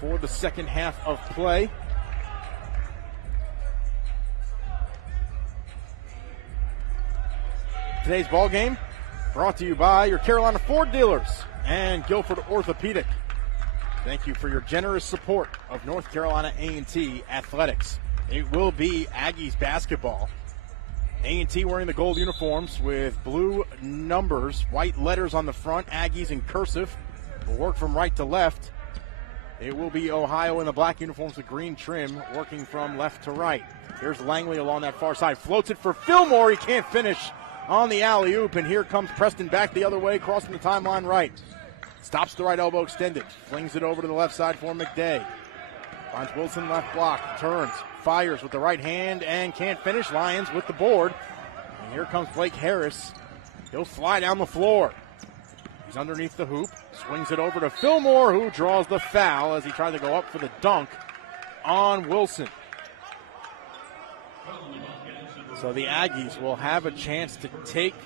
for the second half of play. Today's ball game brought to you by your Carolina Ford dealers and Guilford Orthopedic. Thank you for your generous support of North Carolina A&T athletics. It will be Aggies basketball A&T wearing the gold uniforms with blue numbers, white letters on the front, Aggies in cursive. We'll work from right to left. It will be Ohio in the black uniforms with green trim, working from left to right. Here's Langley along that far side. Floats it for Fillmore. He can't finish on the alley-oop, and here comes Preston back the other way, crossing the timeline right. Stops the right elbow extended. Flings it over to the left side for McDay. Finds Wilson left block. Turns. Fires with the right hand and can't finish. Lions with the board. And here comes Blake Harris. He'll fly down the floor. He's underneath the hoop. Swings it over to Fillmore, who draws the foul as he tried to go up for the dunk on Wilson. So the Aggies will have a chance to take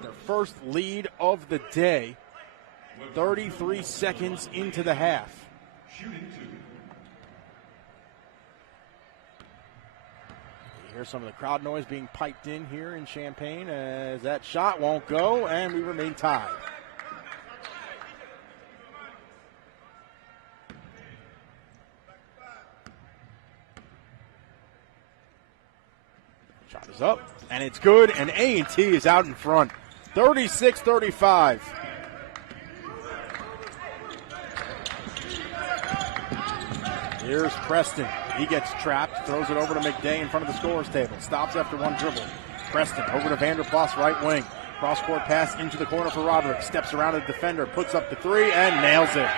their first lead of the day. 33 seconds into the half. You hear some of the crowd noise being piped in here in Champaign as that shot won't go, and we remain tied. Shot is up, and it's good, and A&T is out in front. 36-35. Here's Preston. He gets trapped, throws it over to McDay in front of the scorer's table. Stops after one dribble. Preston over to Vanderplas, right wing. Cross-court pass into the corner for Roderick. Steps around the defender, puts up the three, and nails it.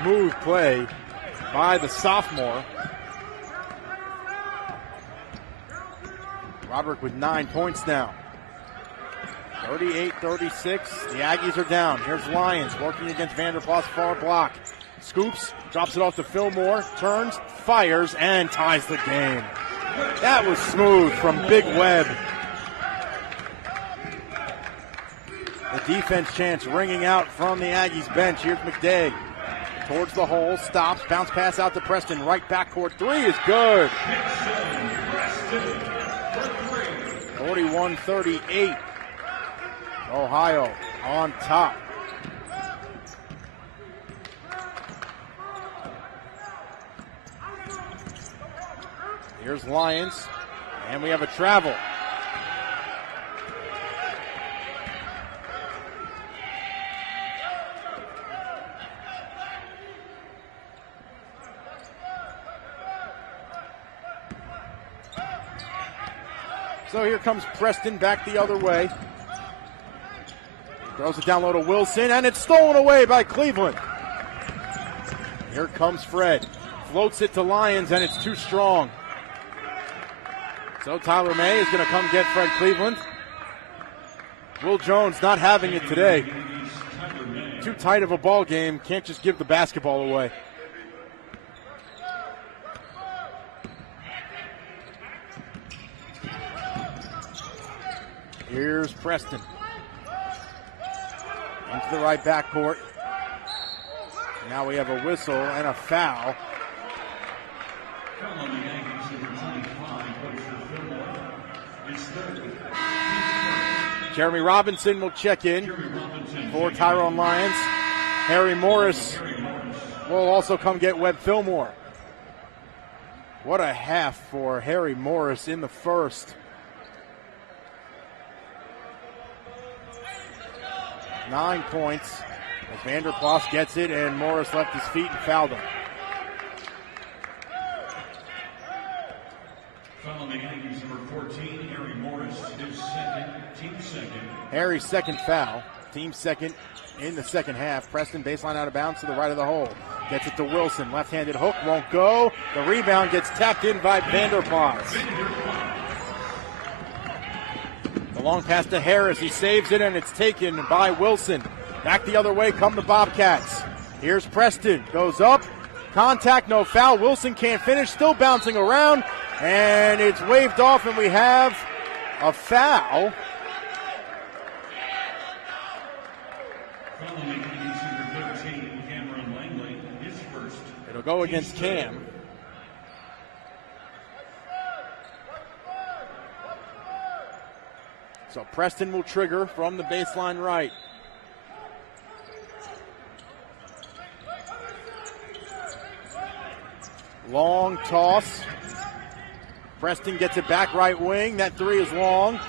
Smooth play by the sophomore. Roderick with 9 points now. 38-36. The Aggies are down. Here's Lyons working against Vanderplas, far block. Scoops, drops it off to Fillmore, turns, fires, and ties the game. That was smooth from Big Webb. The defense chants ringing out from the Aggies bench. Here's McDay. Towards the hole, stops, bounce pass out to Preston, right backcourt. Three is good. 41-38. Ohio on top. Here's Lyons, and we have a travel. So here comes Preston back the other way. Throws it down low to Wilson, and it's stolen away by Cleveland. Here comes Fred. Floats it to Lyons, and it's too strong. So Tyler May is going to come get Fred Cleveland. Will Jones not having it today. Too tight of a ball game. Can't just give the basketball away. Here's Preston. Into the right backcourt. Now we have a whistle and a foul. Jeremy Robinson will check in for Tyrone Lyons. Harry Morris will also come get Webb Fillmore. What a half for Harry Morris in the first. 9 points as Vanderplas gets it, and Morris left his feet and fouled him. Fouling the Aggies, number 14, Harry Morris, his second, team second. Harry's second foul, team second in the second half. Preston baseline out of bounds to the right of the hole. Gets it to Wilson, left-handed hook, won't go. The rebound gets tapped in by Vanderplas. The long pass to Harris, he saves it, and it's taken by Wilson. Back the other way come the Bobcats. Here's Preston, goes up, contact, no foul. Wilson can't finish, still bouncing around, and it's waved off, and we have a foul. It'll go against Cam. So Preston will trigger from the baseline right. Long toss. Preston gets it back right wing. That three is long.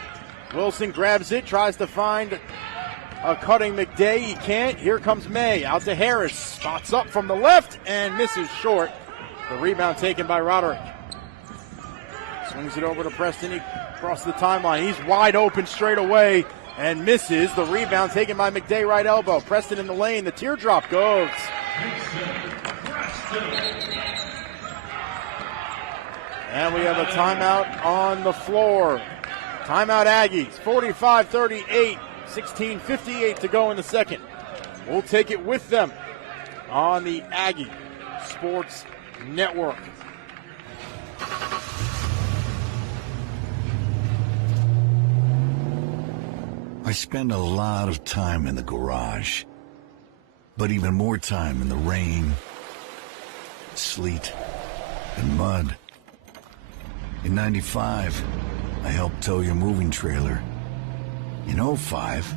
Wilson grabs it, tries to find a cutting McDay. He can't. Here comes May. Out to Harris. Spots up from the left and misses short. The rebound taken by Roderick. Swings it over to Preston. He crosses the timeline. He's wide open straight away and misses. The rebound taken by McDay, right elbow. Preston in the lane. The teardrop goes. And we have a timeout on the floor. Timeout Aggies, 45-38, 16:58 to go in the second. We'll take it with them on the Aggie Sports Network. I spend a lot of time in the garage, but even more time in the rain, sleet, and mud. In '95, I helped tow your moving trailer. In '05,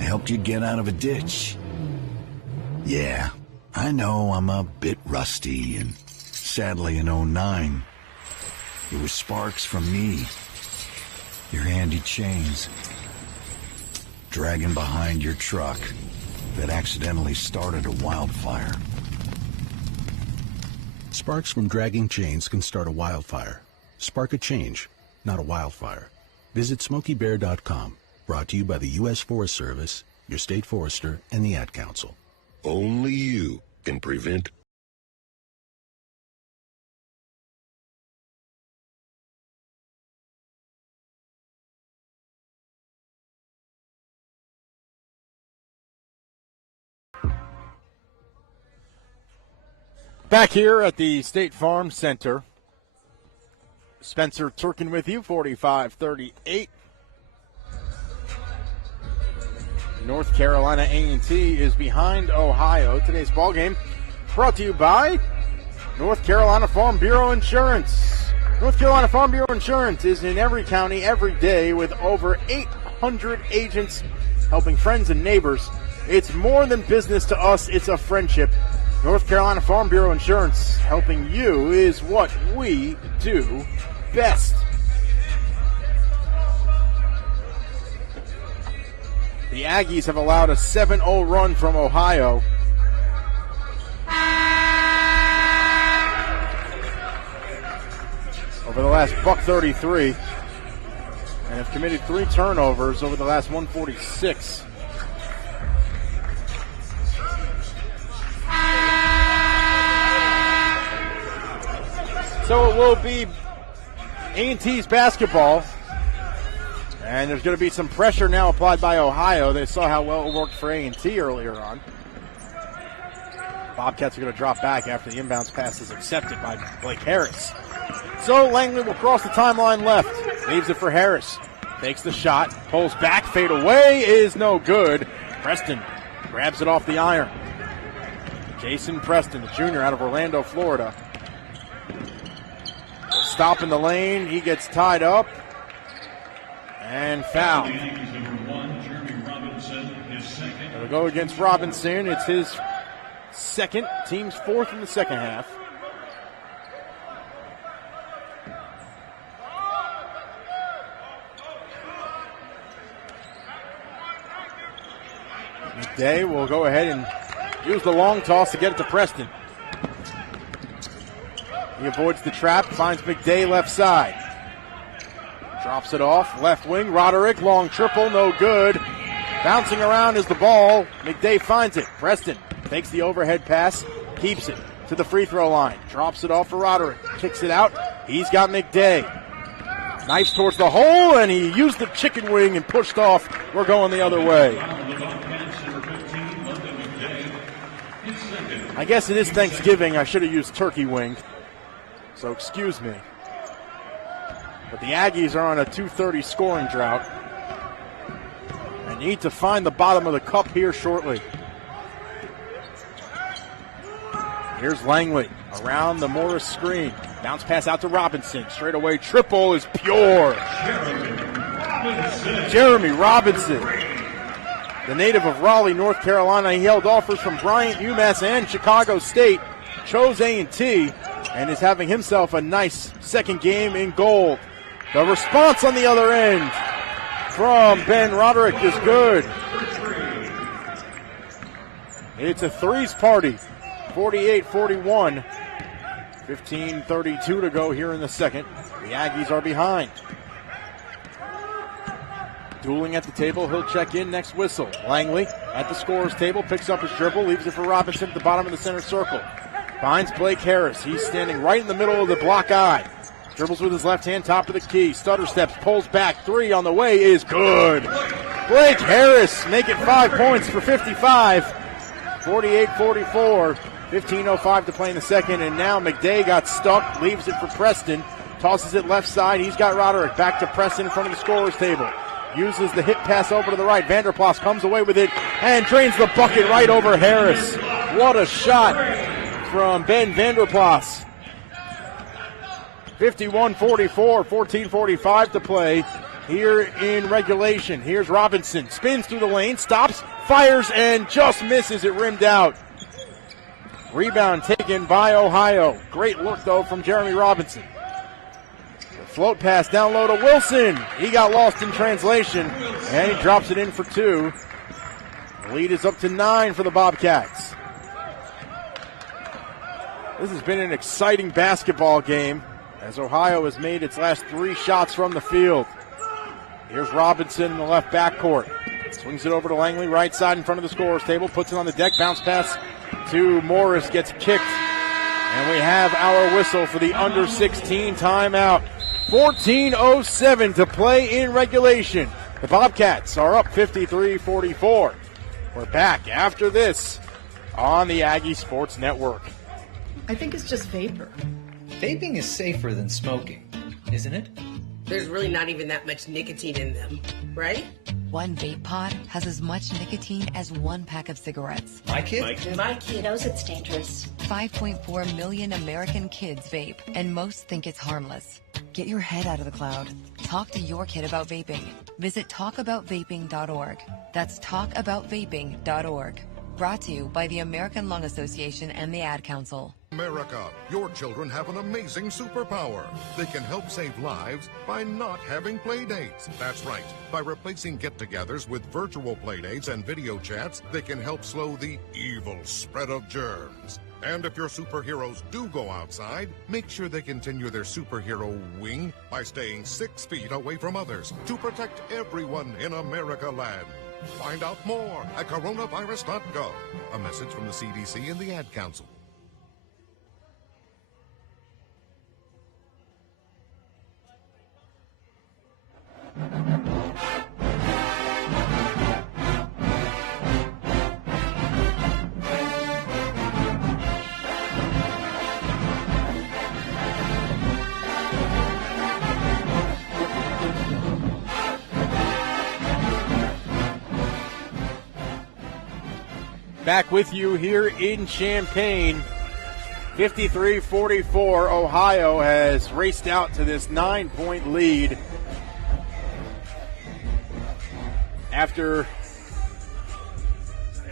I helped you get out of a ditch. Yeah, I know I'm a bit rusty, and sadly in '09, it was sparks from me, your handy chains, dragging behind your truck that accidentally started a wildfire. Sparks from dragging chains can start a wildfire. Spark a change, not a wildfire. Visit SmokeyBear.com. Brought to you by the U.S. Forest Service, your state forester, and the Ad Council. Only you can prevent. Back here at the State Farm Center, Spencer Turkin with you, 45-38. North Carolina A&T is behind Ohio. Today's ballgame brought to you by North Carolina Farm Bureau Insurance. North Carolina Farm Bureau Insurance is in every county every day with over 800 agents helping friends and neighbors. It's more than business to us, it's a friendship. North Carolina Farm Bureau Insurance, helping you is what we do best. The Aggies have allowed a 7-0 run from Ohio. Over the last $133, and have committed 3 turnovers over the last 146. So it will be A&T's basketball. And there's going to be some pressure now applied by Ohio. They saw how well it worked for A&T earlier on. Bobcats are going to drop back after the inbounds pass is accepted by Blake Harris. So Langley will cross the timeline left. Leaves it for Harris. Takes the shot. Pulls back. Fade away is no good. Preston grabs it off the iron. Jason Preston, the junior out of Orlando, Florida. Stop in the lane. He gets tied up and fouled. It'll go against Robinson. It's his second, team's fourth in the second half. McDay will go ahead and use the long toss to get it to Preston. He avoids the trap, finds McDay left side. Drops it off, left wing, Roderick, long triple, no good. Bouncing around is the ball. McDay finds it. Preston takes the overhead pass, keeps it to the free throw line. Drops it off for Roderick, kicks it out. He's got McDay. Knifes towards the hole, and he used the chicken wing and pushed off. We're going the other way. I guess it is Thanksgiving. I should have used turkey wing. So excuse me. But the Aggies are on a 2:30 scoring drought and need to find the bottom of the cup here shortly. Here's Langley around the Morris screen. Bounce pass out to Robinson. Straight away triple is pure. Jeremy Robinson, the native of Raleigh, North Carolina. He held offers from Bryant, UMass, and Chicago State. Chose A&T. and is having himself a nice second game in gold. The response on the other end from Ben Roderick is good. It's a threes party, 48-41. 15:32 to go here in the second. The Aggies are behind. Dueling at the table, he'll check in next whistle. Langley at the scorer's table, picks up his dribble, leaves it for Robinson at the bottom of the center circle. Finds Blake Harris. He's standing right in the middle of the block eye. Dribbles with his left hand, top of the key. Stutter steps, pulls back. Three on the way is good. Blake Harris making 5 points for 55. 48-44. 15:05 to play in the second, and now McDay got stuck, leaves it for Preston. Tosses it left side. He's got Roderick back to Preston in front of the scorer's table. Uses the hit pass over to the right. Vanderplas comes away with it and drains the bucket right over Harris. What a shot from Ben Vanderplas. 51-44, 14:45 to play here in regulation. Here's Robinson. Spins through the lane, stops, fires, and just misses. It rimmed out. Rebound taken by Ohio. Great look, though, from Jeremy Robinson. The float pass down low to Wilson. He got lost in translation, and he drops it in for two. The lead is up to 9 for the Bobcats. This has been an exciting basketball game as Ohio has made its last 3 shots from the field. Here's Robinson in the left backcourt. Swings it over to Langley, right side in front of the scorer's table, puts it on the deck, bounce pass to Morris, gets kicked, and we have our whistle for the under 16 timeout. 14:07 to play in regulation. The Bobcats are up 53-44. We're back after this on the Aggie Sports Network. I think it's just vapor. Vaping is safer than smoking, isn't it? There's really not even that much nicotine in them, right? One vape pod has as much nicotine as 1 pack of cigarettes. My kid? My kid knows it's dangerous. 5.4 million American kids vape, and most think it's harmless. Get your head out of the cloud. Talk to your kid about vaping. Visit talkaboutvaping.org. That's talkaboutvaping.org. Brought to you by the American Lung Association and the Ad Council. America, your children have an amazing superpower. They can help save lives by not having play dates. That's right. By replacing get-togethers with virtual play dates and video chats, they can help slow the evil spread of germs. And if your superheroes do go outside, make sure they continue their superhero wing by staying 6 feet away from others to protect everyone in America land. Find out more at coronavirus.gov. A message from the CDC and the Ad Council. Back with you here in Champaign. 53-44. Ohio has raced out to this 9-point lead after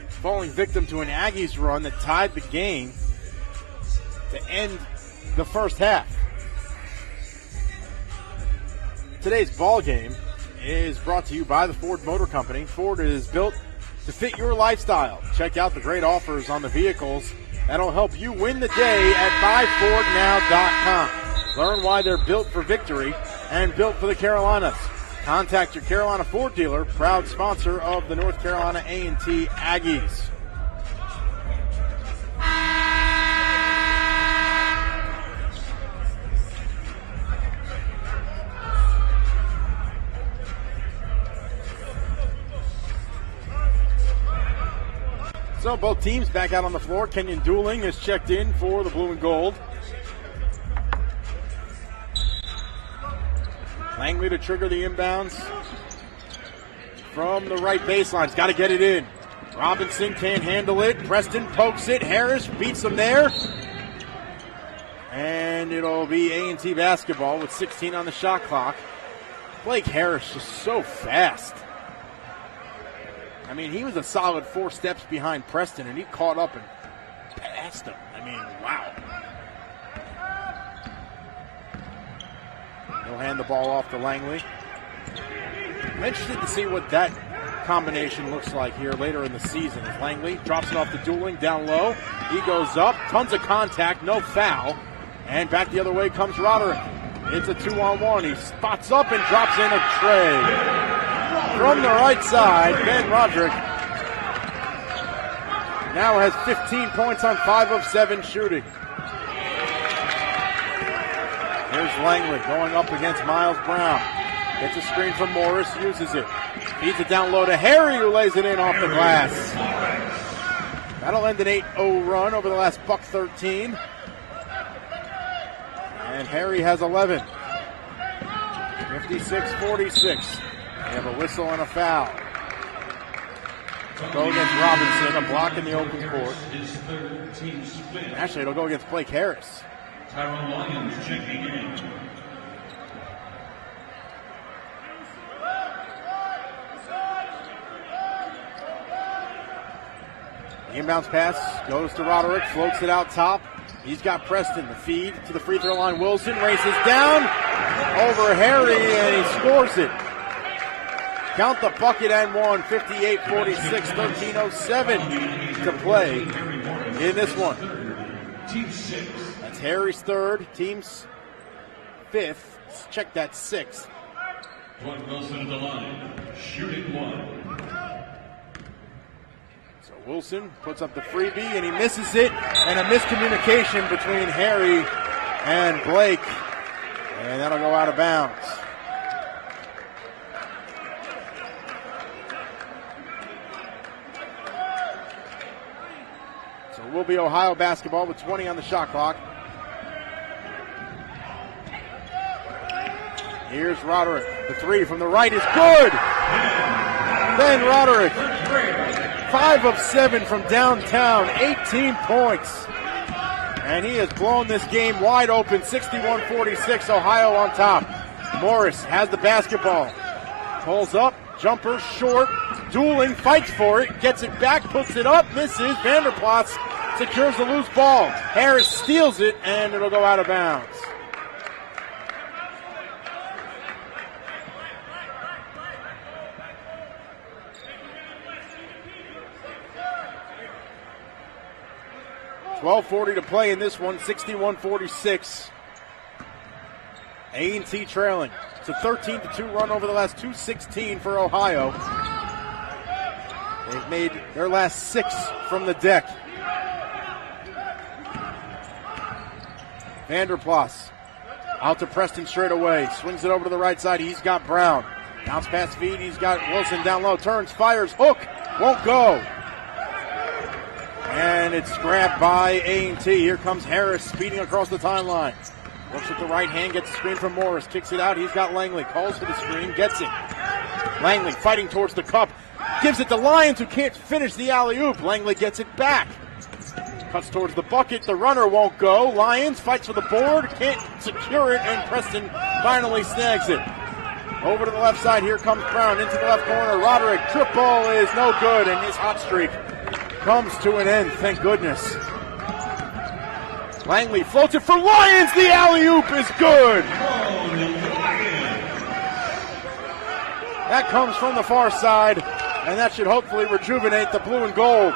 falling victim to an Aggies run that tied the game to end the first half. Today's ball game is brought to you by the Ford Motor Company. Ford is built to fit your lifestyle. Check out the great offers on the vehicles that'll help you win the day at buyfordnow.com. Learn why they're built for victory and built for the Carolinas. Contact your Carolina Ford dealer, proud sponsor of the North Carolina A&T Aggies. So both teams back out on the floor. Kenyon Dueling is checked in for the blue and gold. Langley to trigger the inbounds from the right baseline. He's got to get it in. Robinson can't handle it. Preston pokes it. Harris beats him there. And it'll be A&T basketball with 16 on the shot clock. Blake Harris just so fast. I mean, he was a solid 4 steps behind Preston, and he caught up and passed him. I mean, wow. He'll hand the ball off to Langley. I'm interested to see what that combination looks like here later in the season. As Langley drops it off to Dooling down low. He goes up, tons of contact, no foul. And back the other way comes Roderick. It's a 2-on-1. He spots up and drops in a tray. From the right side, Ben Roderick now has 15 points on 5 of 7 shooting. Here's Langley going up against Miles Brown. Gets a screen from Morris, uses it. Feeds it down low to Harry, who lays it in off the glass. That'll end an 8-0 run over the last $1.13. And Harry has 11. 56-46. They have a whistle and a foul. Go against Robinson, a block in the open court. Actually, it'll go against Blake Harris. Tyrone Lyons checking in. The inbounds pass goes to Roderick, floats it out top. He's got Preston. The feed to the free throw line. Wilson races down over Harry, and he scores it. Count the bucket and one. 58-46, 13:07 to play in this one. That's Harry's third, team's fifth. Let's check that sixth. Dwight Wilson at the line, shooting one. So Wilson puts up the freebie, and he misses it, and a miscommunication between Harry and Blake, and that'll go out of bounds. So it will be Ohio basketball with 20 on the shot clock. Here's Roderick. The three from the right is good. Ben Roderick, 5 of 7 from downtown, 18 points. And he has blown this game wide open, 61-46, Ohio on top. Morris has the basketball. Pulls up, jumper short, Dooling, fights for it, gets it back, puts it up, misses. Vanderplas secures the loose ball. Harris steals it, and it'll go out of bounds. .12:40 to play in this one, 61-46. A&T trailing. It's a 13-2 run over the last 2:16 for Ohio. They've made their last 6 from the deck. Vanderplas out to Preston straight away. Swings it over to the right side. He's got Brown. Bounce pass feed. He's got Wilson down low. Turns, fires, hook. Won't go. And it's grabbed by A&T. Here comes Harris speeding across the timeline. Looks at the right hand, gets the screen from Morris, kicks it out. He's got Langley, calls for the screen, gets it. Langley fighting towards the cup, gives it to Lyons, who can't finish the alley-oop. Langley gets it back. Cuts towards the bucket, the runner won't go. Lyons fights for the board, can't secure it, and Preston finally snags it. Over to the left side, here comes Brown into the left corner. Roderick, trip ball is no good, and his hot streak comes to an end, thank goodness. Langley floats it for Lyons. The alley-oop is good. That comes from the far side, and that should hopefully rejuvenate the blue and gold.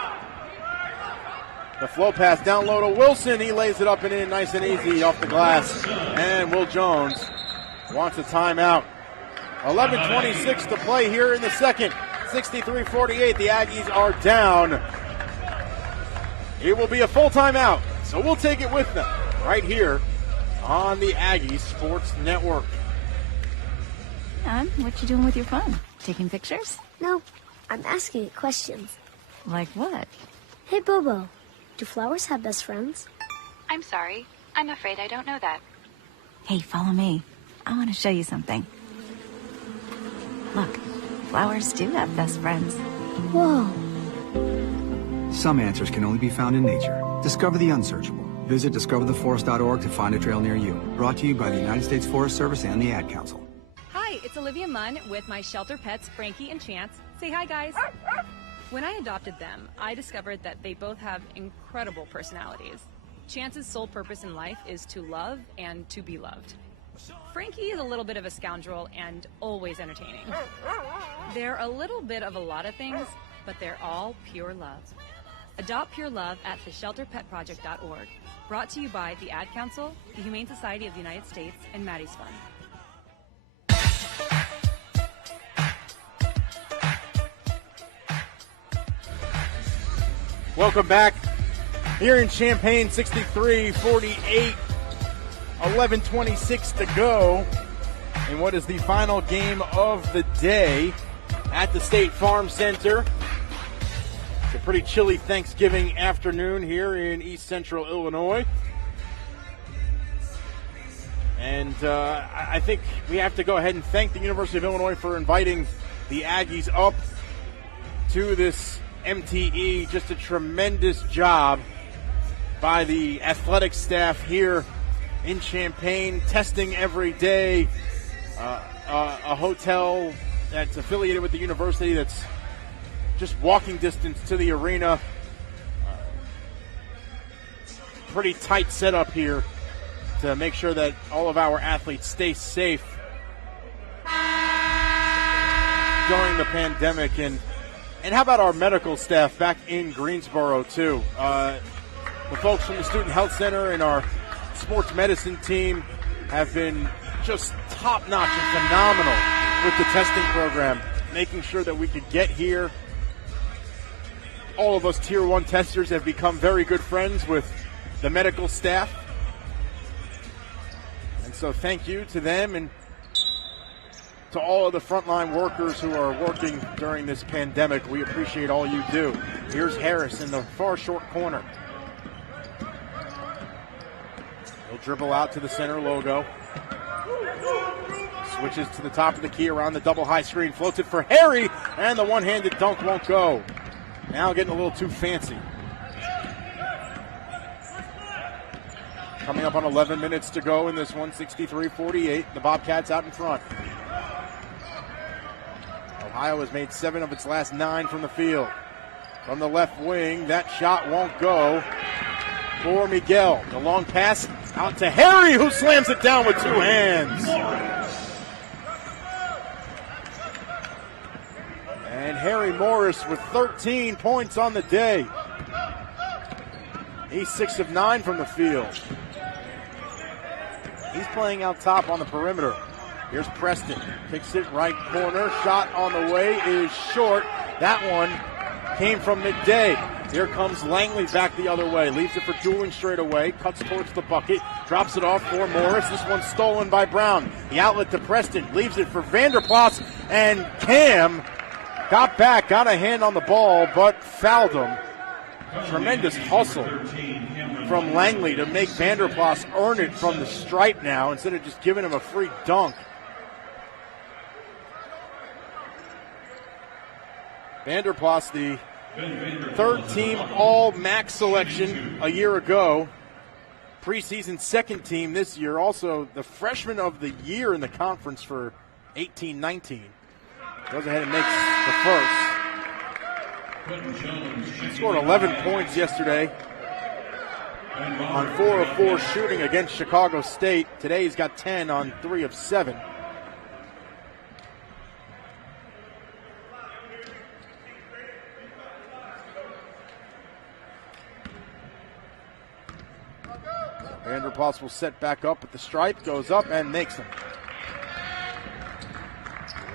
The flow pass down low to Wilson. He lays it up and in nice and easy off the glass. And Will Jones wants a timeout. 11:26 to play here in the second. 63-48. The Aggies are down. It will be a full timeout, so we'll take it with them right here on the Aggies Sports Network. And what you doing with your phone? Taking pictures? No, I'm asking it questions. Like what? Hey, Bobo, do flowers have best friends? I'm sorry. I'm afraid I don't know that. Hey, follow me. I want to show you something. Look, flowers do have best friends. Whoa. Some answers can only be found in nature. Discover the unsearchable. Visit discovertheforest.org to find a trail near you. Brought to you by the United States Forest Service and the Ad Council. Hi, it's Olivia Munn with my shelter pets, Frankie and Chance. Say hi, guys. When I adopted them, I discovered that they both have incredible personalities. Chance's sole purpose in life is to love and to be loved. Frankie is a little bit of a scoundrel and always entertaining. They're a little bit of a lot of things, but they're all pure love. Adopt pure love at theshelterpetproject.org. Brought to you by the Ad Council, the Humane Society of the United States, and Maddie's Fund. Welcome back. Here in Champaign, 63-48, 11:26 to go in what is the final game of the day at the State Farm Center. It's a pretty chilly Thanksgiving afternoon here in East Central Illinois. And I think we have to go ahead and thank the University of Illinois for inviting the Aggies up to this MTE. Just a tremendous job by the athletic staff here in Champaign, testing every day. A hotel that's affiliated with the university that's just walking distance to the arena. Pretty tight setup here to make sure that all of our athletes stay safe during the pandemic. And how about our medical staff back in Greensboro, too? The folks from the Student Health Center and our sports medicine team have been just top-notch and phenomenal with the testing program, making sure that we could get here. All of us Tier 1 testers have become very good friends with the medical staff. And so thank you to them and to all of the frontline workers who are working during this pandemic. We appreciate all you do. Here's Harris in the far short corner. He'll dribble out to the center logo. Switches to the top of the key around the double high screen. Floats it for Harry, and the one-handed dunk won't go. Now getting a little too fancy. Coming up on 11 minutes to go in this one, 63-48. The Bobcats out in front. Ohio has made 7 of its last 9 from the field. From the left wing, that shot won't go for Miguel. The long pass out to Harry, who slams it down with 2 hands. And Harry Morris with 13 points on the day. He's 6 of 9 from the field. He's playing out top on the perimeter. Here's Preston. Kicks it right corner. Shot on the way is short. That one came from McDay. Here comes Langley back the other way. Leaves it for Dooling straight away. Cuts towards the bucket. Drops it off for Morris. This one's stolen by Brown. The outlet to Preston. Leaves it for Vanderplas. And Cam got back. Got a hand on the ball, but fouled him. Tremendous hustle from Langley to make Vanderplas earn it from the stripe now instead of just giving him a free dunk. Vanderplas, the third-team All-MAC selection a year ago. Preseason second team this year. Also the freshman of the year in the conference for 18-19. Goes ahead and makes the first. He scored 11 points yesterday on 4 of 4 shooting against Chicago State. Today he's got 10 on 3 of 7. Vanderplas will set back up at the stripe, goes up and makes them.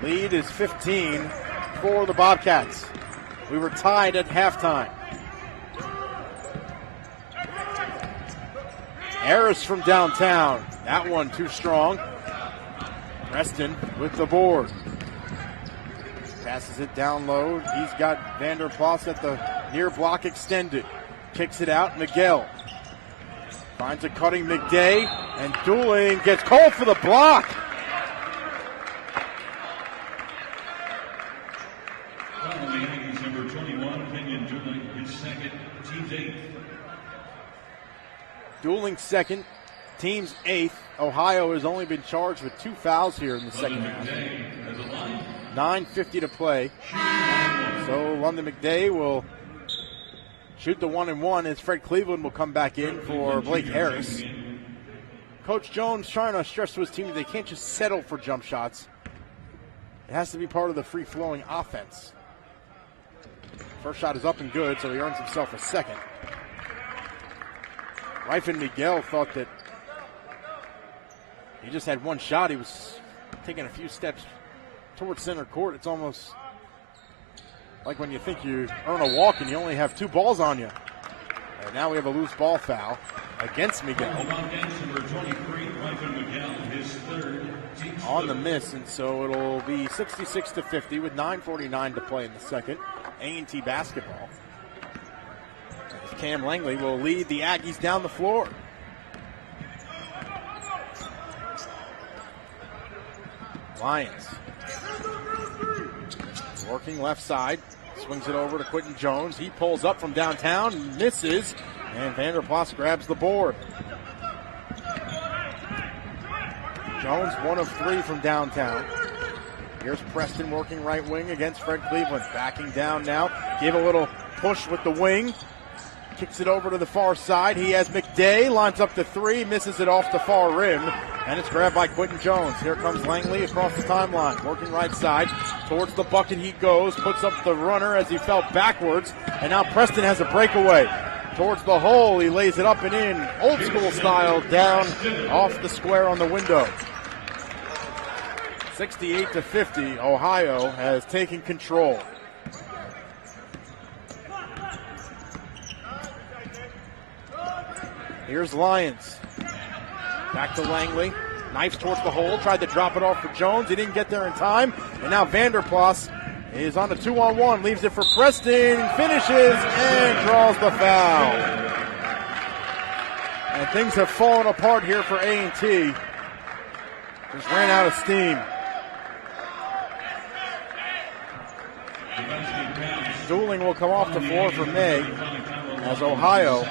Lead is 15 for the Bobcats. We were tied at halftime. Harris from downtown. That one too strong. Preston with the board. Passes it down low. He's got Vanderplas at the near block extended. Kicks it out. Miguel finds a cutting McDay, and Dooling gets called for the block. Number 21, Kenyon Dooling, his second, team's 8th. Dooling second, team's 8th. Ohio has only been charged with 2 fouls here in the second half. 9:50 to play. So London McDay will shoot the 1-and-1 as Fred Cleveland will come back in for Blake Harris. Coach Jones trying to stress to his team that they can't just settle for jump shots. It has to be part of the free-flowing offense. First shot is up and good, so he earns himself a second. Ryfin Miguel thought that he just had one shot. He was taking a few steps towards center court. It's almost like when you think you earn a walk and you only have 2 balls on you. And now we have a loose ball foul against Miguel. On the miss, and so it'll be 66-50 with 9:49 to play in the second. A&T basketball. As Cam Langley will lead the Aggies down the floor. Lions working left side, swings it over to Quentin Jones. He pulls up from downtown, misses, and Vanderplas grabs the board. Jones 1 of 3 from downtown. Here's Preston working right wing against Fred Cleveland. Backing down now. Gave a little push with the wing. Kicks it over to the far side. He has McDay. Lines up to 3. Misses it off the far rim. And it's grabbed by Quentin Jones. Here comes Langley across the timeline. Working right side. Towards the bucket he goes. Puts up the runner as he fell backwards. And now Preston has a breakaway. Towards the hole. He lays it up and in. Old school style. Down off the square on the window. 68-50, Ohio has taken control. Here's Lyons. Back to Langley. Knifes towards the hole. Tried to drop it off for Jones. He didn't get there in time. And now Vanderplas is on a 2-on-1. Leaves it for Preston. Finishes and draws the foul. And things have fallen apart here for A&T. Just ran out of steam. Dueling will come off the floor for May as Ohio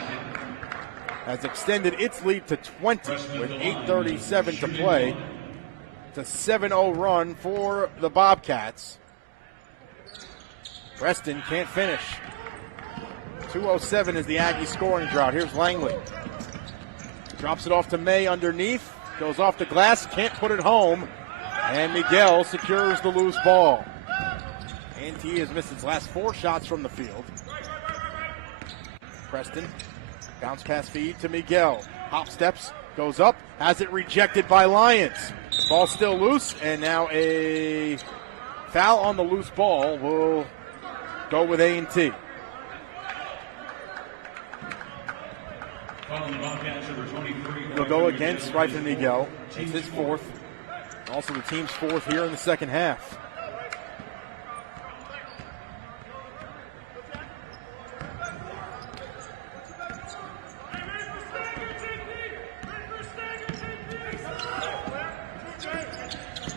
has extended its lead to 20 with 8:37 to play. It's a 7-0 run for the Bobcats. Preston can't finish. 2:07 is the Aggie scoring drought. Here's Langley. Drops it off to May underneath. Goes off the glass, can't put it home. And Miguel secures the loose ball. A&T has missed its last 4 shots from the field. Preston, bounce pass feed to Miguel. Hop steps, goes up, has it rejected by Lyons. Ball still loose, and now a foul on the loose ball will go with A&T. Will go against Ryfin Miguel. It's his 4th. Also the team's 4th here in the second half.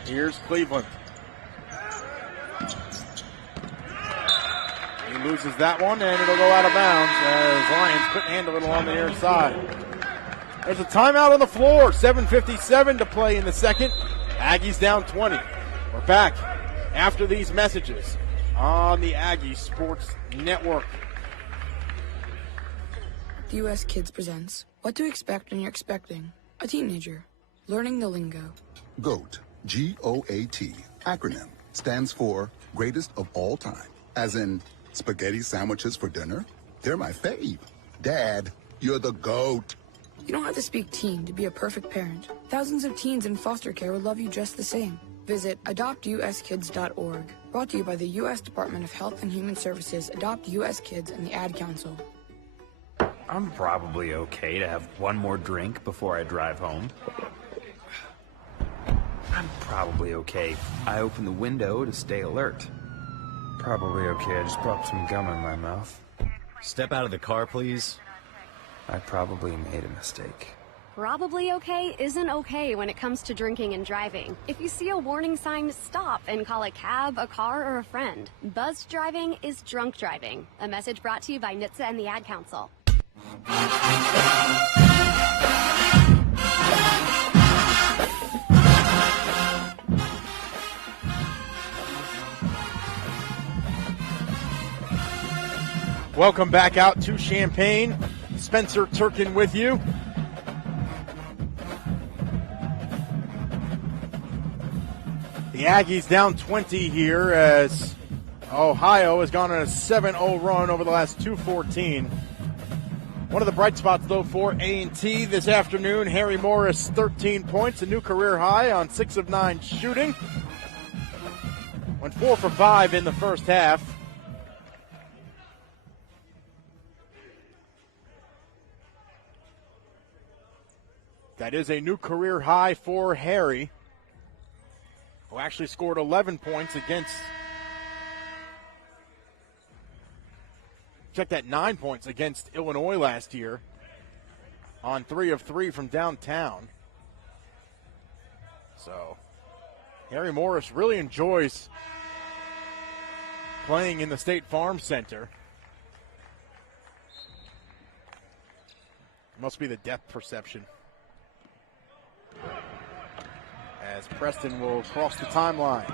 Here's Cleveland. He loses that one, and it'll go out of bounds as Lions couldn't handle it along the near side. There's a timeout on the floor. 7:57 to play in the second. Aggies down 20. We're back after these messages on the Aggie Sports Network. The U.S. Kids presents What to Expect When You're Expecting a Teenager. Learning the lingo. GOAT. G-O-A-T. Acronym. Stands for Greatest of All Time. As in, spaghetti sandwiches for dinner? They're my fave. Dad, you're the GOAT. You don't have to speak teen to be a perfect parent. Thousands of teens in foster care would love you just the same. Visit adoptuskids.org. Brought to you by the U.S. Department of Health and Human Services, Adopt U.S. Kids, and the Ad Council. I'm probably okay to have one more drink before I drive home. I'm probably okay. I open the window to stay alert. Probably okay. I just popped some gum in my mouth. Step out of the car, please. I probably made a mistake. Probably okay isn't okay when it comes to drinking and driving. If you see a warning sign, stop and call a cab, a car, or a friend. Buzzed driving is drunk driving. A message brought to you by NHTSA and the Ad Council. Welcome back out to Champaign. Spencer Turkin with you. The Aggies down 20 here as Ohio has gone on a 7-0 run over the last 2:14. One of the bright spots, though, for A&T this afternoon, Harry Morris, 13 points, a new career high on 6 of 9 shooting. Went 4 for 5 in the first half. That is a new career high for Harry, who actually scored 11 points against, check that, 9 points against Illinois last year on 3 of 3 from downtown. So Harry Morris really enjoys playing in the State Farm Center. Must be the depth perception. As Preston will cross the timeline.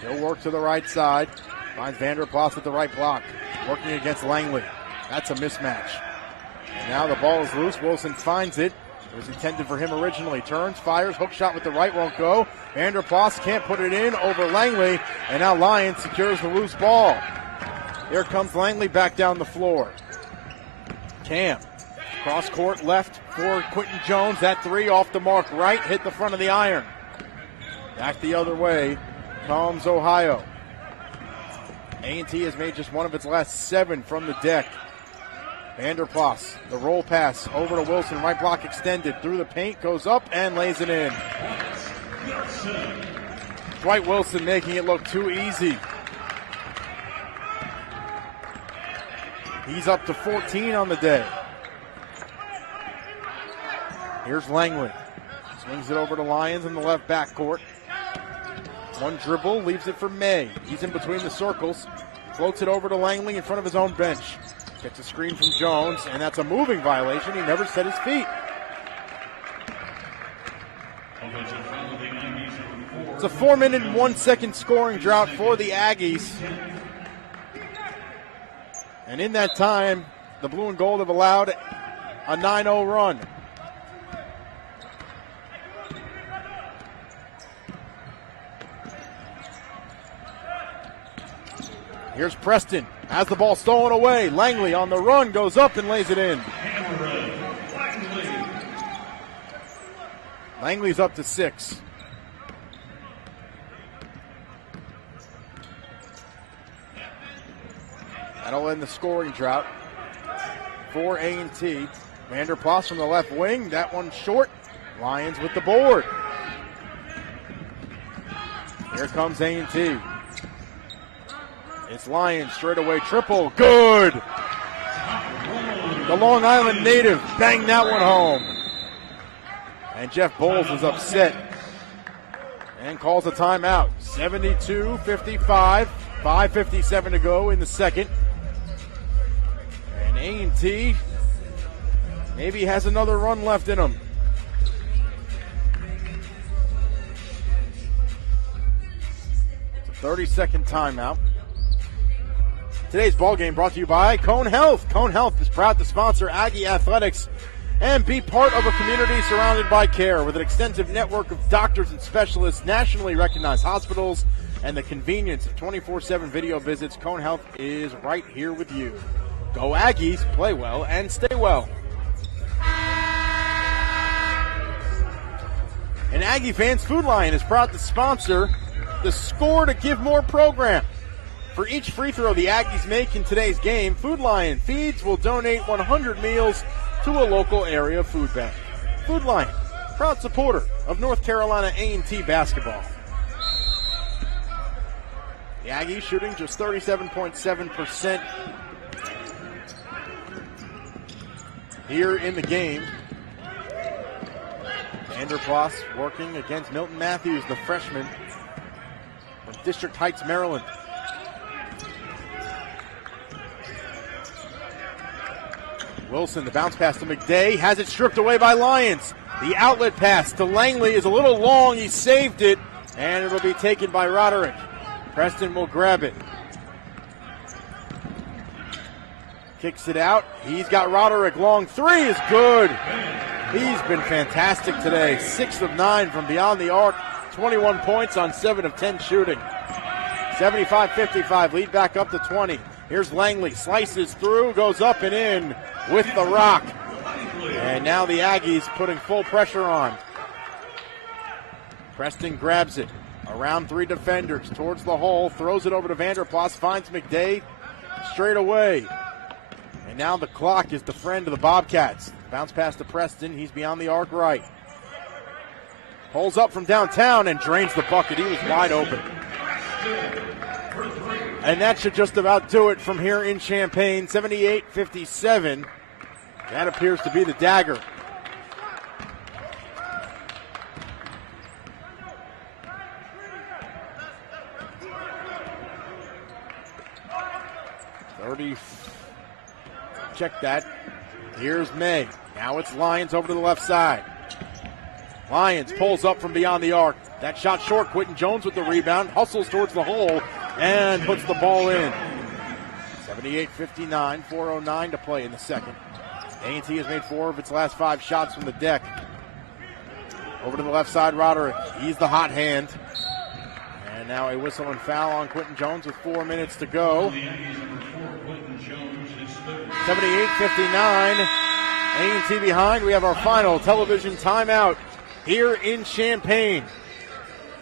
He'll work to the right side. Finds Vanderplas at the right block. Working against Langley. That's a mismatch. And now the ball is loose. Wilson finds it. It was intended for him originally. Turns, fires, hook shot with the right, won't go. Vanderplas can't put it in over Langley. And now Lyons secures the loose ball. Here comes Langley back down the floor. Cam. Cross court left for Quentin Jones. That three off the mark right. Hit the front of the iron. Back the other way comes Ohio. A&T has made just one of its last 7 from the deck. Vanderplas, the roll pass over to Wilson. Right block extended through the paint. Goes up and lays it in. Dwight Wilson making it look too easy. He's up to 14 on the day. Here's Langley. Swings it over to Lyons in the left backcourt. One dribble, leaves it for May. He's in between the circles. Floats it over to Langley in front of his own bench. Gets a screen from Jones, and that's a moving violation. He never set his feet. It's a 4-minute and 1 second scoring drought for the Aggies. And in that time, the blue and gold have allowed a 9-0 run. Here's Preston. Has the ball stolen away. Langley on the run, goes up and lays it in. Langley's up to 6. That'll end the scoring drought for A&T. Vanderplas from the left wing. That one short. Lions with the board. Here comes A&T. It's Lyons, straight away triple, good! The Long Island native banged that one home. And Jeff Bowles is upset and calls a timeout. 72-55, 5:57 to go in the second. And A&T maybe has another run left in them. It's a 30-second timeout. Today's ballgame brought to you by Cone Health. Cone Health is proud to sponsor Aggie Athletics and be part of a community surrounded by care with an extensive network of doctors and specialists, nationally recognized hospitals, and the convenience of 24/7 video visits. Cone Health is right here with you. Go Aggies, play well, and stay well. And Aggie Fans Food Lion is proud to sponsor the Score to Give More program. For each free throw the Aggies make in today's game, Food Lion Feeds will donate 100 meals to a local area food bank. Food Lion, proud supporter of North Carolina A&T basketball. The Aggies shooting just 37.7% here in the game. Vanderplas working against Milton Matthews, the freshman from District Heights, Maryland. Wilson, the bounce pass to McDay, has it stripped away by Lyons. The outlet pass to Langley is a little long. He saved it, and it'll be taken by Roderick. Preston will grab it. Kicks it out. He's got Roderick. Long three is good. He's been fantastic today. 6 of 9 from beyond the arc. 21 points on 7 of 10 shooting. 75-55, lead back up to 20. Here's Langley, slices through, goes up and in with the rock. And now the Aggies putting full pressure on. Preston grabs it. Around 3 defenders, towards the hole, throws it over to Vanderplas, finds McDade straight away. And now the clock is the friend of the Bobcats. Bounce pass to Preston, he's beyond the arc right. Pulls up from downtown and drains the bucket. He was wide open. And that should just about do it from here in Champaign. 78-57. That appears to be the dagger. Check that. Here's May. Now it's Lyons over to the left side. Lyons pulls up from beyond the arc. That shot short. Quentin Jones with the rebound. Hustles towards the hole and puts the ball in. 78-59. 4:09 to play in the second. A&T has made 4 of its last 5 shots from the deck. Over to the left side, Roderick. He's the hot hand. And now a whistle and foul on Quentin Jones with 4 minutes to go. 78-59. A&T behind. We have our final television timeout here in Champaign.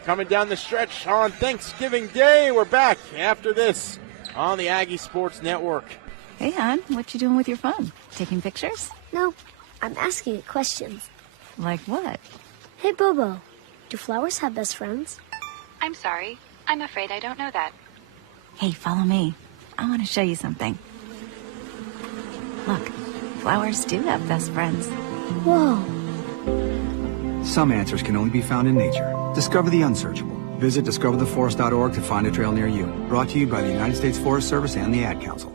Coming down the stretch on Thanksgiving Day. We're back after this on the Aggie Sports Network. Hey, hon, what you doing with your phone? Taking pictures? No, I'm asking it questions. Like what? Hey, Bobo, do flowers have best friends? I'm sorry. I'm afraid I don't know that. Hey, follow me. I want to show you something. Look, flowers do have best friends. Whoa. Some answers can only be found in nature. Discover the unsearchable. Visit discovertheforest.org to find a trail near you. Brought to you by the United States Forest Service and the Ad Council.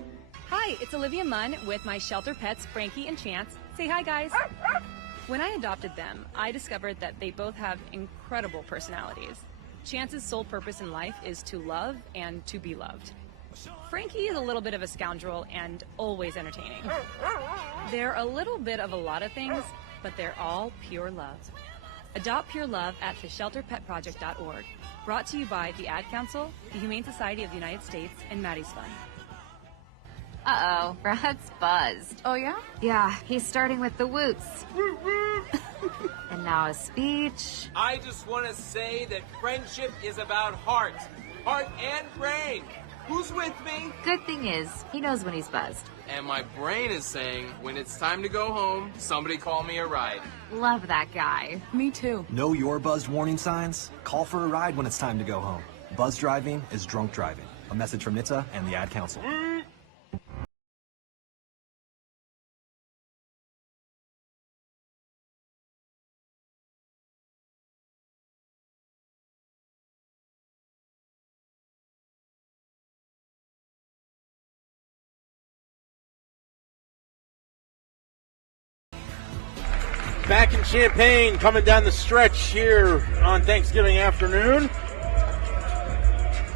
Hi, it's Olivia Munn with my shelter pets, Frankie and Chance. Say hi, guys. When I adopted them, I discovered that they both have incredible personalities. Chance's sole purpose in life is to love and to be loved. Frankie is a little bit of a scoundrel and always entertaining. They're a little bit of a lot of things, but they're all pure love. Adopt pure love at theshelterpetproject.org. Brought to you by the Ad Council, the Humane Society of the United States, and Maddie's Fund. Uh-oh, Brad's buzzed. Oh, yeah? Yeah, he's starting with the woots. And now a speech. I just want to say that friendship is about heart and brain. Who's with me? Good thing is, he knows when he's buzzed. And my brain is saying, when it's time to go home, somebody call me a ride. Love that guy. Me too. Know your buzzed warning signs? Call for a ride when it's time to go home. Buzz driving is drunk driving. A message from NHTSA and the Ad Council. Back in Champaign, coming down the stretch here on Thanksgiving afternoon.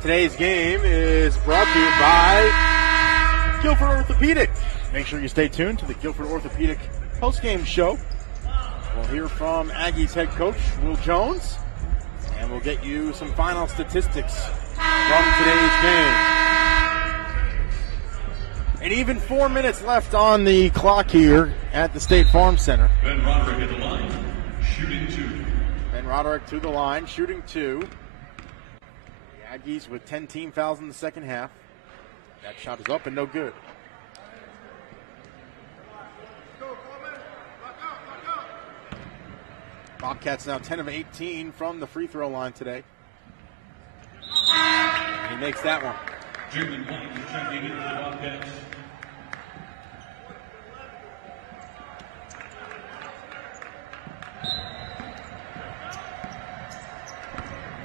Today's game is brought to you by Guilford Orthopedic. Make sure you stay tuned to the Guilford Orthopedic postgame show. We'll hear from Aggies head coach Will Jones, and we'll get you some final statistics from today's game. And even 4 minutes left on the clock here at the State Farm Center. Ben Roderick at the line, shooting 2. Ben Roderick to the line, shooting 2. The Aggies with 10 team fouls in the second half. That shot is up and no good. Bobcats now 10 of 18 from the free throw line today. And he makes that one. Jalen White checking into the Bobcats.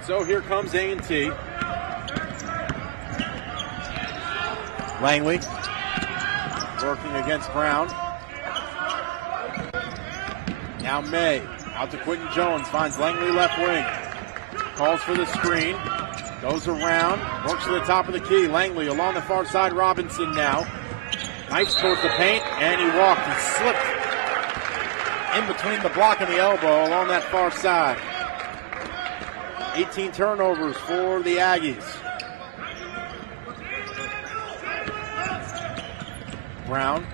So here comes A&T. Langley working against Brown. Now May out to Quentin Jones, finds Langley left wing. Calls for the screen. Goes around, works to the top of the key. Langley along the far side. Robinson now. Knifes towards the paint, and he walked. He slipped. in between the block and the elbow along that far side. 18 turnovers for the Aggies. Brown